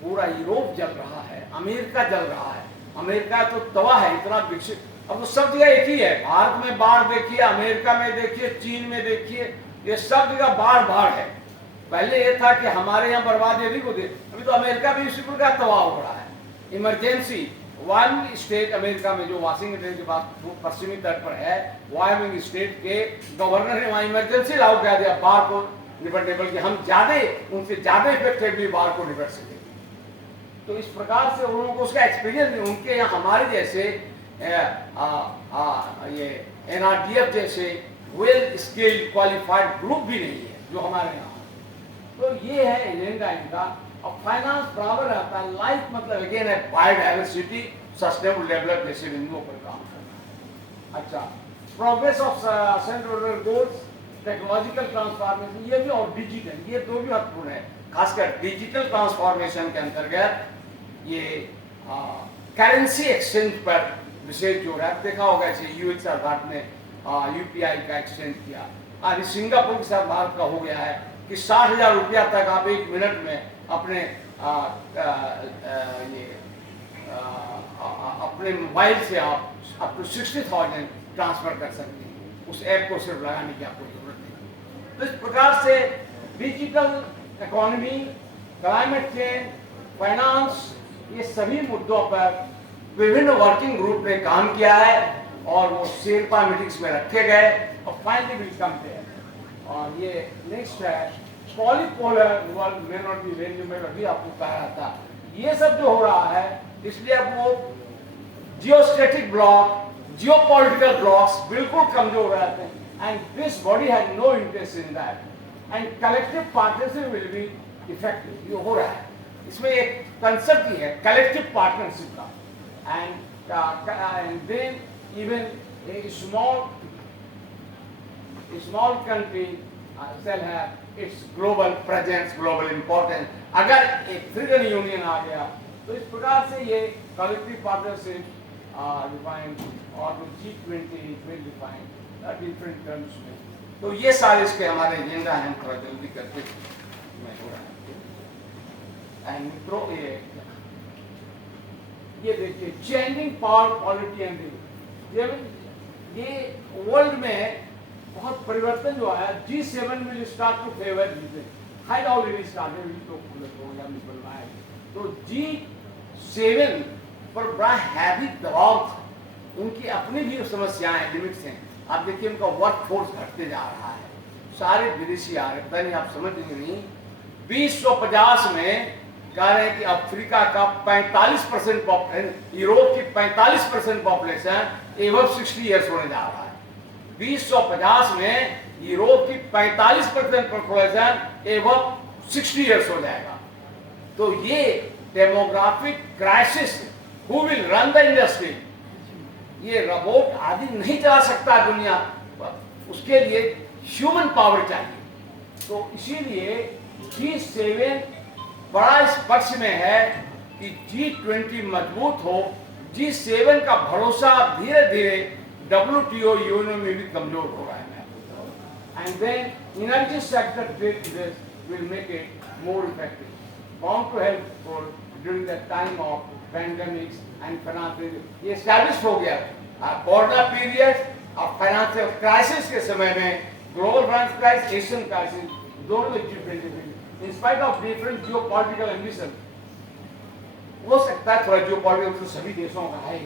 पूरा यूरोप जल रहा है, अमेरिका जल रहा है। अमेरिका तो तवा है, इतना विकसित, अब तो सब जगह एक ही है। भारत में बाढ़ देखिए, अमेरिका में देखिए, चीन में देखिए, ये सब जगह बाढ़ है। पहले ये था कि हमारे यहाँ बर्बाद यदि को दे, अभी तो अमेरिका भी इसी प्रकार तबाह हो रहा है। इमरजेंसी वन स्टेट अमेरिका में जो वाशिंगटन के पास पश्चिमी तट पर है, वायमिंग स्टेट के गवर्नर ने वहाँ इमरजेंसी लागू कर दिया बाढ़ को निपटने, बल्कि हम उनसे ज्यादा इफेक्टिवली बाढ़ को निपट सके। तो इस प्रकार से उन लोगों को उसका एक्सपीरियंस, उनके यहाँ हमारे जैसे ये NRDF जैसे वेल स्किल्ड क्वालिफाइड ग्रुप भी नहीं है जो हमारे यहाँ। तो ये है एजेंडा इनका। और फाइनेंस बराबर रहता है, लाइफ मतलब अगेन है बायोडाइवर्सिटी, सस्टेनेबल डेवलप जैसे बिंदुओं पर काम करना। अच्छा, progress of central goals, technological transformation, ये भी, और डिजिटल, ये दो भी महत्वपूर्ण है। खासकर डिजिटल ट्रांसफॉर्मेशन के अंतर्गत ये करेंसी एक्सचेंज पर विशेष जोर है। देखा होगा ऐसे यूएस और भारत ने UPI का एक्सचेंज किया। आज सिंगापुर के साथ भारत का हो गया है कि 60,000 रुपया तक आप 1 मिनट में अपने अपने मोबाइल से आप अप टू 60,000 ट्रांसफर कर सकते हैं। उस ऐप को सिर्फ लगाने की आपको जरूरत नहीं। तो इस प्रकार से digital economy, climate change, finance, ये सभी मुद्दों पर विभिन्न वर्किंग ग्रुप ने काम किया है और वो शेरपा मीटिंग्स में रखे गए और फाइनली विल कम देयर। और ये नेक्स्ट है पॉलीपोलर वर्ल्ड में नॉट बी वेरी, मैं अभी आपको कह रहा था, ये सब जो हो रहा है, इसलिए अब वो जियोस्टैटिक ब्लॉक, जियोपॉलिटिकल ब्लॉक्स बिल्कुल कमजोर रहते हैं। And this body has no interest in that and collective partnership will be effective. ये हो रहा है, इसमें एक कंसेप्ट ही है कलेक्टिव पार्टनरशिप का। and then even a small country shall have its global presence, global importance। अगर एक फ्रीडम यूनियन आ गया तो इस प्रकार से ये कलेक्टिव पार्टनरशिप डिफाइंड और G20 will define different terms में। तो ये सारे इसके हमारे एजेंडा हैं, थोड़ा जल्दी करके मैं हो रहा है। एंड मित्रों, ये देखिए चेंजिंग पावर क्वालिटी एंड ये वर्ल्ड में बहुत परिवर्तन जो आया। G7 will start to favour had already started, तो प्रोग्राम निकल रहा है। तो G7 पर बड़ा हैवी दबाव था, उनकी अपनी भी समस्याएं, लिमिट्स हैं। आप देखिए उनका वर्क फोर्स घटते जा रहा है, सारे विदेशी आ रहे, पता नहीं आप समझेंगे नहीं। 2050 में कह रहे हैं कि अफ्रीका का 45% पॉपुलेशन, यूरोप की 45% पॉपुलेशन एबव 60 ईयर्स होने जा रहा है। 2050 में यूरोप की 45% पॉपुलेशन एबव 60 ईयर्स हो जाएगा। तो ये demographic crisis, who will run the industry, ये रोबोट आदि नहीं चला सकता दुनिया पर, उसके लिए ह्यूमन पावर चाहिए। तो इसीलिए G7 बड़ा इस पक्ष में है कि G20 मजबूत हो। G7 का भरोसा धीरे धीरे WTO यूनियन में भी कमजोर हो रहा है। And then energy sector trade will make it more effective, bound to help for during the time of pandemics and financial, ये एस्टैब्लिश हो गया। कोरोना पीरियड और फाइनेंशियल क्राइसिस के समय में, global finance crisis, Asian crisis, दोनों में G20 in spite of different geopolitical ambition, हो सकता है थोड़ा geopolitical तो सभी देशों का है,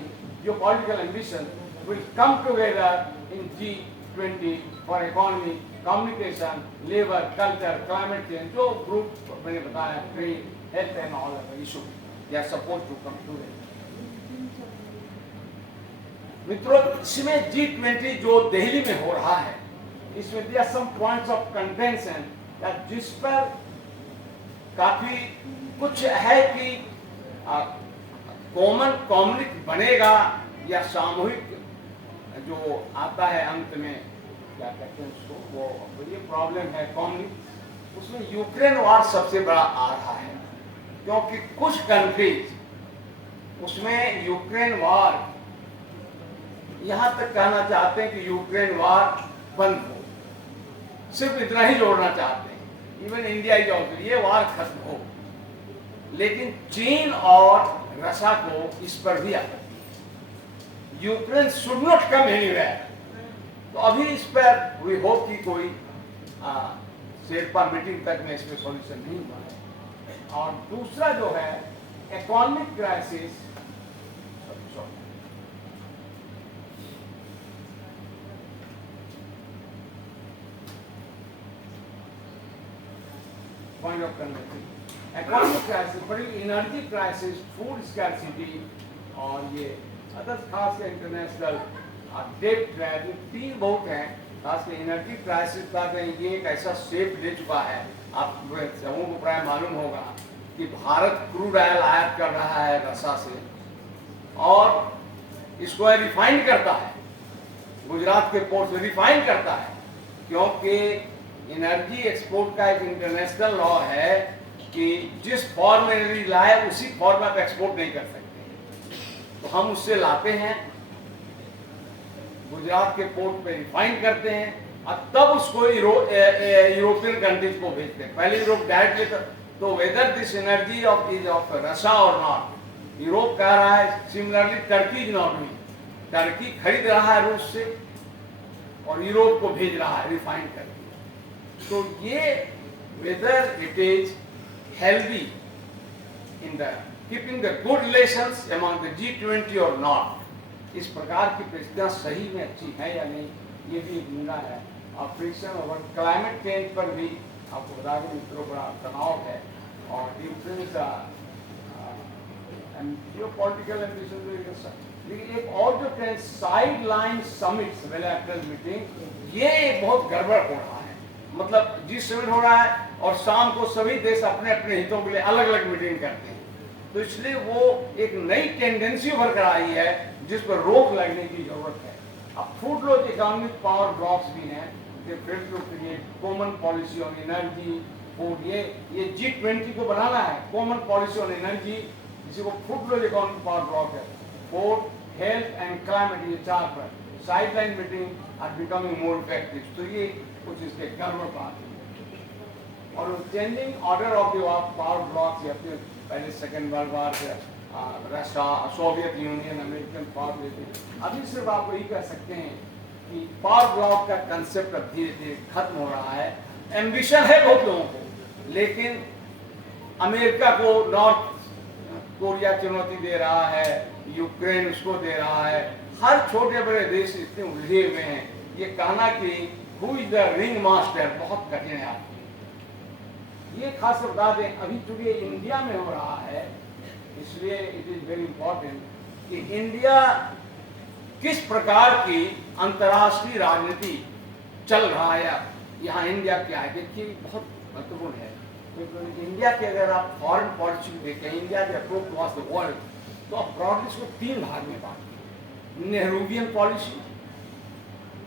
geopolitical ambition will come together in G20 for economy, communication, labor, culture, climate change, जो group मैंने बताया, trade, health and all other issues, they are supposed to come together। मित्रों, इसमें G20 जो दिल्ली में हो रहा है, इसमें दिया सम पॉइंट्स ऑफ कंटेंशन, या जिस पर काफी कुछ है कि कॉमन कम्युनिटी बनेगा या सामूहिक जो आता है अंत में, क्या कहते हैं उसको, वो ये प्रॉब्लम है कम्युनिटी। उसमें यूक्रेन वार सबसे बड़ा आ रहा है, क्योंकि कुछ कंट्रीज उसमें यूक्रेन वार यहां तक कहना चाहते हैं कि यूक्रेन वार बंद हो, सिर्फ इतना ही जोड़ना चाहते हैं। इवन इंडिया इज ऑल्सो, ये वार खत्म हो। लेकिन चीन और रशिया को इस पर भी आपत्ति है, Ukraine should not come anywhere. तो अभी इस पर वी होप कि कोई शेरपा मीटिंग तक में इसमें सॉल्यूशन नहीं हुआ है। और दूसरा जो है economic crisis, point of conducting economic crisis, बड़ी एनर्जी क्राइसिस, फूड स्कैर्सिटी, और ये अदर खास के इंटरनेशनल डेट ट्रैप, तीन बहुत हैं। खास के एनर्जी क्राइसिस का ये एक ऐसा शेप ले चुका है, आप सबों को प्राय मालूम होगा कि भारत क्रूड ऑयल आयात कर रहा है रशिया से, और इसको रिफाइन करता है, गुजरात के पोर्ट से रिफाइन करता है, क्योंकि एनर्जी एक्सपोर्ट का एक इंटरनेशनल लॉ है कि जिस फॉर्म में एनर्जी लाए उसी फॉर्म में आप एक्सपोर्ट नहीं कर सकते। तो हम उससे लाते हैं, गुजरात के पोर्ट पे रिफाइन करते हैं, और तब उसको यूरोपियन कंट्रीज को भेजते हैं। पहले यूरोप डायरेक्टली, तो whether this energy of is of Russia और नॉट, यूरोप कह रहा है। Similarly Turkey is not doing, Turkey खरीद रहा है रूस से और यूरोप को भेज रहा है रिफाइन करके। तो ये whether it is healthy in the keeping the good relations among the G20 और नॉट, इस प्रकार की परिस्थितियां सही में अच्छी है या नहीं, ये भी एक मुद्दा है। और फ्रिक्शन और क्लाइमेट चेंज पर भी आपको बता दें मित्रों बड़ा तनाव है, और डिफरेंस जियोपॉलिटिकल एम्बिशन। लेकिन एक और जो trend side line summits bilateral meeting, ये एक बहुत गड़बड़ हो रहा है। मतलब G7 हो रहा है और शाम को सभी देश अपने अपने हितों के लिए अलग अलग मीटिंग करते हैं, तो इसलिए वो एक नई टेंडेंसी उभर कर आई है जिस पर रोक लगने की जरूरत है। अब food law economic power blocks भी हैं, common policy on energy food, ये G20 को बनाना है, कॉमन पॉलिसी ऑन एनर्जी, जिसे को food law economic power bloc है। फूड, हेल्थ एंड क्लाइमेट, ये चार पर sideline meeting are becoming more effective. तो ये कुछ इसके गड़बड़ बात है। और changing order of the power blocs, या फिर पहले सेकेंड वर्ल्ड वार से Russia, Soviet Union, American power लेते, अभी सिर्फ आपको यही कह सकते हैं कि पावर ब्लॉक का कंसेप्ट अब धीरे धीरे खत्म हो रहा है। एम्बिशन है बहुत लोगों को, लेकिन अमेरिका को नॉर्थ कोरिया चुनौती दे रहा है, यूक्रेन उसको दे रहा है, हर छोटे बड़े देश इतने उलझे हुए हैं, ये कहना कि who is the ring master बहुत कठिन है आपके। ये खास बता दें, अभी चूंकि इंडिया में हो रहा है, इसलिए इट इज वेरी इंपॉर्टेंट कि इंडिया किस प्रकार की अंतर्राष्ट्रीय राजनीति चल रहा है, यहाँ इंडिया क्या है, देखिए बहुत महत्वपूर्ण है। तो इंडिया के अगर आप फॉरेन पॉलिसी देखें, इंडिया के अप्रोच टुवर्ड्स द वर्ल्ड, तो आप ब्रॉडली इसको तीन भाग में बांटते हैं: Nehruvian policy,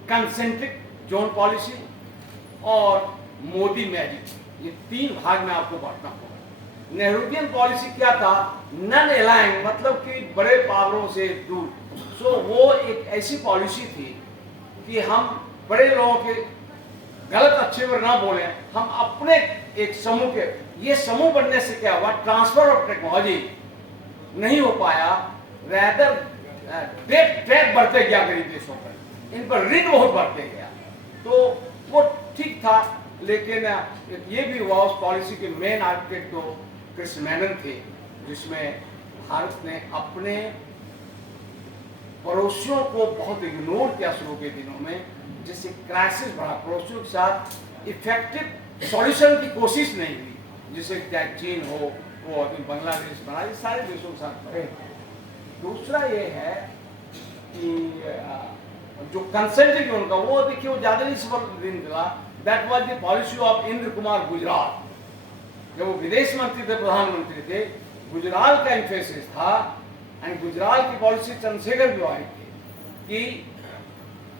concentric zone policy और मोदी मैजिक। ये तीन भाग में आपको बांटना होगा। नेहरूवियन पॉलिसी क्या था? नन अलाइन, मतलब कि बड़े पावरों से दूर। सो वो एक ऐसी पॉलिसी थी कि हम बड़े लोगों के गलत अच्छे पर ना बोले, हम अपने एक समूह के, ये समूह बनने से क्या हुआ, ट्रांसफर ऑफ टेक्नोलॉजी नहीं हो पाया, रैदर ट्रैप बढ़ते गया गरीब देशों पर, इन पर ऋण बहुत बढ़ते गया। तो वो ठीक था, लेकिन ये भी हुआ, उस पॉलिसी के मेन आर्किटेक्ट तो क्रिस मेनन थे, जिसमें भारत ने अपने पड़ोसियों को बहुत इग्नोर किया शुरू के दिनों में, जिससे क्राइसिस बढ़ा, पड़ोसियों के साथ इफेक्टिव सॉल्यूशन की कोशिश नहीं हुई, जिसे चाहे चीन हो, वो अभी बांग्लादेश बना, ये सारे देशों के साथ बढ़े। दूसरा ये है कि जो कंसेंट्रिक उनका वो देखिए वो ज्यादा नहीं सफल दिन चला। That was the policy of Indra Kumar Gujral. जब वो विदेश मंत्री थे, प्रधानमंत्री थे, गुजराल का एम्फेसिस था। एंड गुजराल की पॉलिसी चंद्रशेखर भी आई थी कि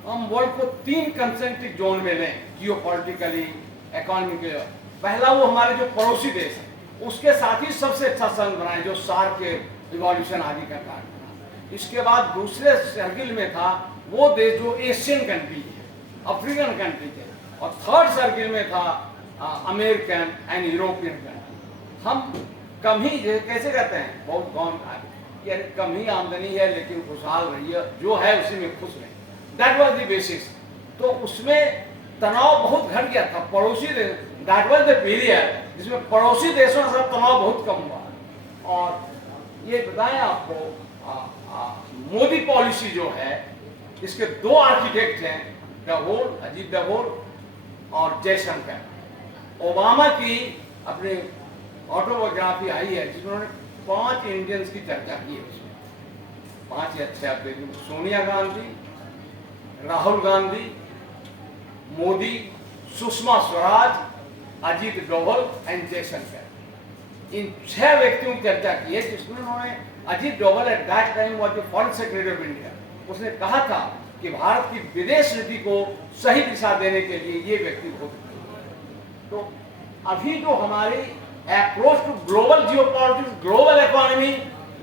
हम वर्ल्ड को 3 कंसेंट्रिक जोन में लें, जियो पॉलिटिकली, इकोनॉमिकली। पहला वो हमारे जो पड़ोसी देश है उसके साथ ही सबसे अच्छा संघ बनाए जो सार्क के रिवॉल्यूशन आदि का कारण था। इसके बाद दूसरे सर्किल में था वो देश जो एशियन कंट्री है, अफ्रीकन कंट्री है, और थर्ड सर्किल में था अमेरिकन एंड यूरोपियन कंट्री। हम कम ही कैसे कहते हैं, बहुत कौन यार कम ही आमदनी है लेकिन खुशहाल रहिए, जो है उसी में खुश रहिए। That was the basis. तो उसमें तनाव बहुत घट गया था पड़ोसी देश। दैट वाज द पीरियड जिसमें पड़ोसी देशों से तनाव बहुत कम हुआ। और ये बताएं आपको, मोदी पॉलिसी जो है इसके 2 आर्किटेक्ट हैं, डभोल, अजीत डभोल और जयशंकर। ओबामा की अपनी ऑटोबायोग्राफी आई है जिसमें उन्होंने 5 इंडियंस की चर्चा की है। उसमें 5 ही अच्छे आप देखिए, सोनिया गांधी, राहुल गांधी, मोदी, सुषमा स्वराज, अजीत डोभाल एंड जयशंकर। इन 6 व्यक्तियों की चर्चा की है जिसमें उन्होंने, Ajit Doval at that time was the foreign secretary of India, उसने कहा था कि भारत की विदेश नीति को सही दिशा देने के लिए ये व्यक्ति बहुत। तो अभी जो हमारी approach to global geopolitics, global economy,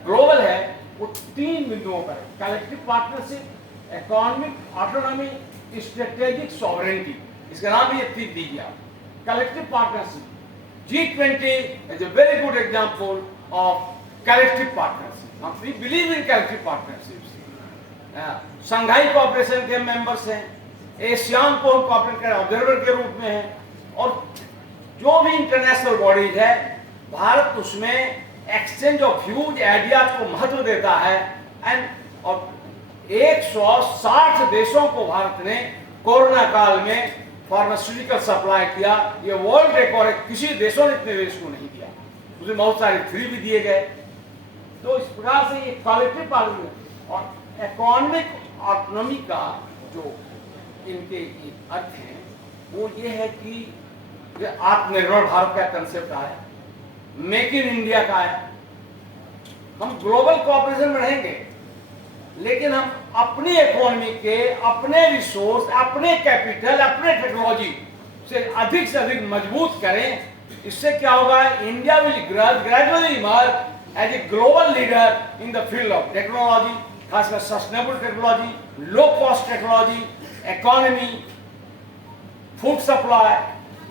global है, वो 3 बिंदुओं पर है। Collective partnership, economic autonomy, strategic sovereignty. इसका नाम भी 3 दीजिए आप। Collective partnership, G20 is a very good example of collective partnership. Now we believe in collective partnerships. Shanghai cooperation के मेंबर्स हैं, एशियान को हम कोऑपरेट कर ऑब्जर्वर के रूप में हैं, और जो भी इंटरनेशनल बॉडीज है भारत उसमें एक्सचेंज ऑफ व्यूज, आइडियाज को महत्व देता है। एंड और 160 देशों को भारत ने कोरोना काल में फार्मास्यूटिकल सप्लाई किया। ये वर्ल्ड रिकॉर्ड है, किसी देशों ने इतने देश को नहीं दिया। उसमें बहुत सारे फ्री भी दिए गए। तो इस प्रकार से ये कलेक्टिव पार्टनरशिप और इकोनॉमिक ऑटोनॉमी का जो इनके अर्थ हैं वो ये है कि ये आत्मनिर्भर भारत का कंसेप्ट आया, मेक इन इंडिया का है। हम ग्लोबल कोऑपरेशन में रहेंगे लेकिन हम अपनी इकोनॉमी के, अपने रिसोर्स, अपने कैपिटल, अपने टेक्नोलॉजी से अधिक मजबूत करें। इससे क्या होगा, India will gradually emerge as a global leader in the field of technology, खासकर sustainable technology, low cost technology, economy, food supply,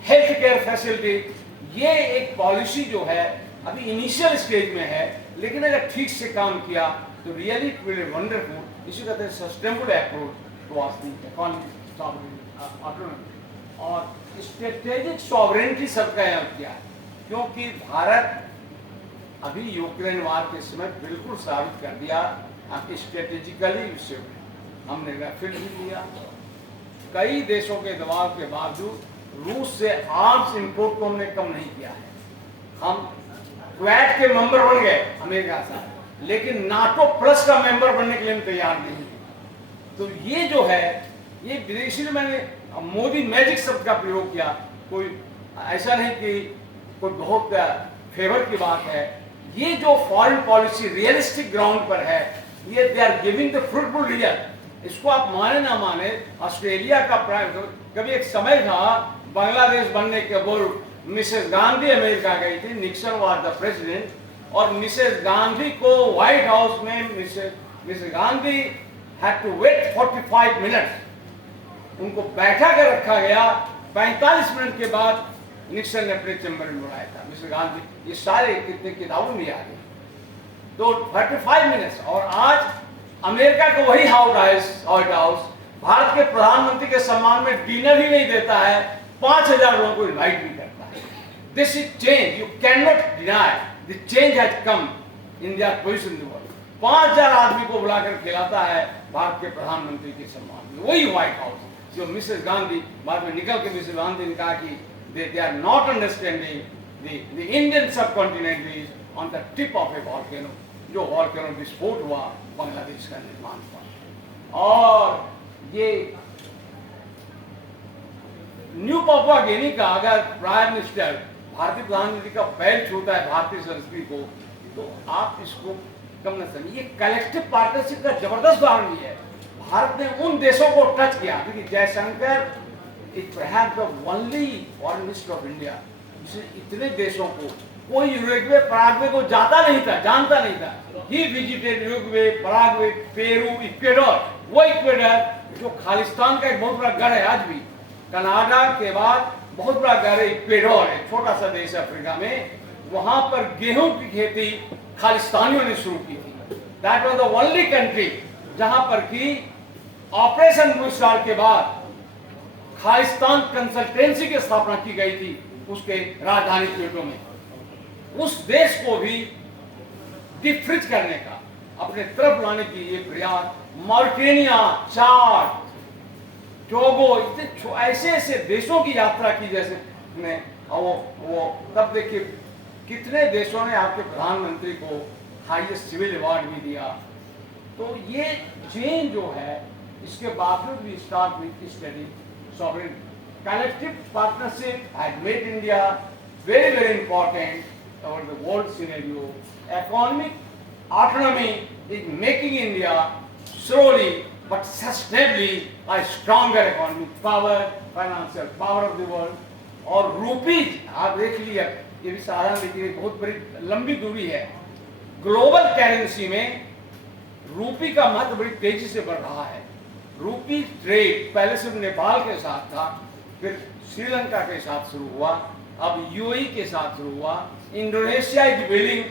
health care facility. ये एक पॉलिसी जो है अभी इनिशियल स्टेज में है, लेकिन अगर ठीक से काम किया तो really it will be wonderful. इसी कहते हैं sustainable approach towards the economic autonomy. और स्ट्रेटेजिक सॉवरेनिटी सबका यहाँ किया है, क्योंकि भारत अभी यूक्रेन वार के समय बिल्कुल साबित कर दिया आपकी स्ट्रेटेजिकली विषय में। हमने राफेल भी लिया, कई देशों के दबाव के बावजूद रूस से आर्म्स इंपोर्ट को हमने कम नहीं किया है। हम क्वेड के मेंबर बन गए अमेरिका से, लेकिन नाटो प्लस का मेंबर बनने के लिए हम तैयार नहीं। तो ये जो है, ये विदेशी में मैंने मोदी मैजिक शब्द का प्रयोग किया। कोई ऐसा नहीं कि कोई बहुत फेवर की बात है। ये जो फॉरेन पॉलिसी रियलिस्टिक ग्राउंड पर है, ये they are giving the fruitful result. इसको आप माने ना माने, ऑस्ट्रेलिया का प्राइम, कभी एक समय था बांग्लादेश बनने के पूर्व मिसेस गांधी अमेरिका गई थी, निक्सन वाज द प्रेसिडेंट, और मिसेस गांधी को व्हाइट हाउस में Mrs Gandhi had to wait 45 minutes. उनको बैठा कर रखा गया। 45 मिनट के बाद निक्सन ने अपने चैम्बर में बुलाया था मिसेस गांधी। ये सारे कितने किताबों में आ गए। तो 45 मिनट्स। और आज अमेरिका को वही व्हाइट हाउस भारत के प्रधानमंत्री के सम्मान में डिनर ही नहीं देता है, 5000 लोगों को इनवाइट भी करता है। This is change, you can not deny the change has come in their position in the world. 5000 आदमी को बुलाकर खिलाता है भारत के प्रधानमंत्री के सम्मान में, वही व्हाइट हाउस। जो मिसेस गांधी बाद में निकल के मिसेस गांधी ने कहा कि they are not understanding the Indian subcontinent is on the tip of a volcano। जो वॉल्केनो विस्फोट हुआ बांग्लादेश का निर्माण हुआ। और ये न्यू पापुआ गिनी का अगर प्राइम मिनिस्टर भारतीय प्रधानमंत्री का पैर छूता है भारतीय संस्कृति को, तो आप इसको कम न समझिए। ये कलेक्टिव पार्टनरशिप का जबरदस्त उदाहरण भी है। भारत ने उन देशों को टच किया, क्योंकि Jaishankar is perhaps the only foreign minister of India जिसने इतने देशों को, कोई यूरुग्वे पराग्वे को जाता नहीं था, जानता नहीं था। He visited Uruguay, Paraguay, Peru, Ecuador. वो इक्वेडोर जो खालिस्तान का एक बहुत बड़ा गढ़ है, आज भी कनाडा के बाद बहुत बड़ा गढ़ है इक्वेडोर है, छोटा सा देश है अफ्रीका में। वहां पर गेहूं की खेती खालिस्तानियों ने शुरू की थी। That was the only country जहां पर की ऑपरेशन ब्लू स्टार के बाद खालिस्तान कंसल्टेंसी की स्थापना की गई थी उसके राजधानी क्योटो में। उस देश को भी डिफ्रिज करने का, अपने तरफ लाने की ये प्रयास मॉरिटेनिया, चाड, टोगो, इतने ऐसे ऐसे देशों की यात्रा की जैसे ने, वो तब देखिए कितने देशों ने आपके प्रधानमंत्री को हाईएस्ट सिविल अवार्ड भी दिया। तो ये चेंज जो है, इसके बावजूद भी start with study sovereign collective partnership had made India very, very important over the world scenario. Economic autonomy is making India slowly but sustainably a stronger economic power, financial power of the world. और rupees आप देख लिया, ये भी साधारण देखिए बहुत बड़ी लंबी दूरी है। ग्लोबल करेंसी में रूपी का महत्व बड़ी तेजी से बढ़ रहा है। रूपी ट्रेड पहले सिर्फ नेपाल के साथ था, फिर श्रीलंका के साथ शुरू हुआ, अब यूएई के साथ शुरू हुआ। Indonesia is willing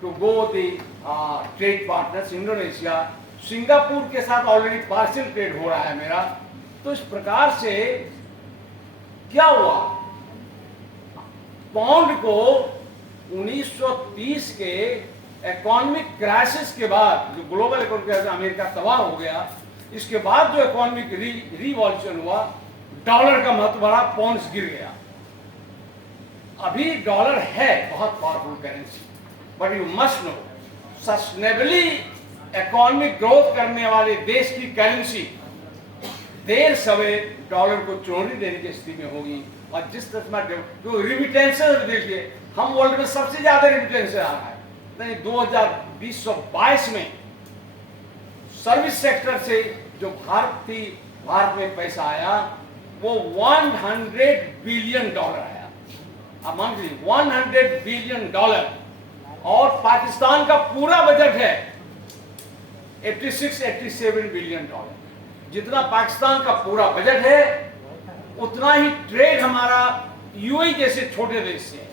to go the trade partners. Indonesia, Singapore के साथ ऑलरेडी पार्शियल ट्रेड हो रहा है मेरा। तो इस प्रकार से क्या हुआ, पाउंड को 1930 के इकोनॉमिक क्राइसिस के बाद, जो ग्लोबल इकोनॉमिक क्राइसिस, अमेरिका तबाह हो गया, इसके बाद जो इकोनॉमिक रिवॉल्यूशन हुआ, डॉलर का महत्व बढ़ा, पाउंड्स गिर गया। अभी डॉलर है बहुत powerful currency, but you must know sustainably economic growth करने वाले देश की करेंसी देर सवेर डॉलर को चोरी देने की स्थिति में होगी। और जिस तरह जो रिमिटेंसेस देखिए, हम वर्ल्ड में सबसे ज्यादा रिमिटेंस आ रहा है। 2020-22 में सर्विस सेक्टर से जो भारत में पैसा आया वो 100 बिलियन डॉलर आया। अब मान लीजिए 100 बिलियन डॉलर, और पाकिस्तान का पूरा बजट है 86-87 बिलियन डॉलर। जितना पाकिस्तान का पूरा बजट है उतना ही ट्रेड हमारा यूएई जैसे छोटे देश से है,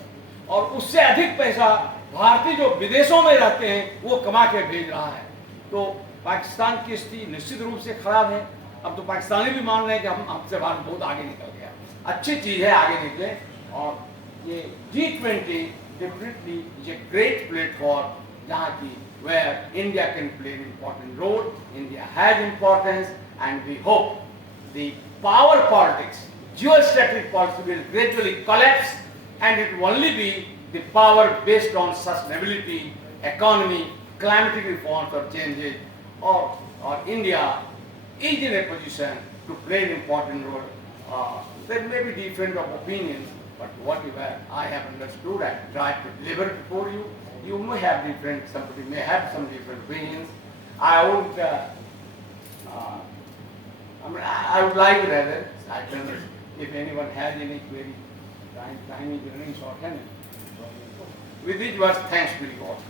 और उससे अधिक पैसा भारतीय जो विदेशों में रहते हैं वो कमा के भेज रहा है। तो पाकिस्तान की स्थिति निश्चित रूप से खराब है। अब तो पाकिस्तानी भी मान रहे हैं कि हमसे भारत बहुत आगे निकल गया। अच्छी चीज है आगे निकले, और ये G20 definitely is a great platform जहाँ की where India can play an important role. India has importance and we hope the power politics, geostrategic policy will gradually collapse, and it will only be the power based on sustainability, economy, climatic reforms or changes, or India is in a position to play an important role. There may be different of opinions, but whatever I have understood, I tried to deliver before you. You may have different, somebody may have some different opinions. I would like rather, I don't know if anyone has any query, time is running short. With these words, thanks to you all.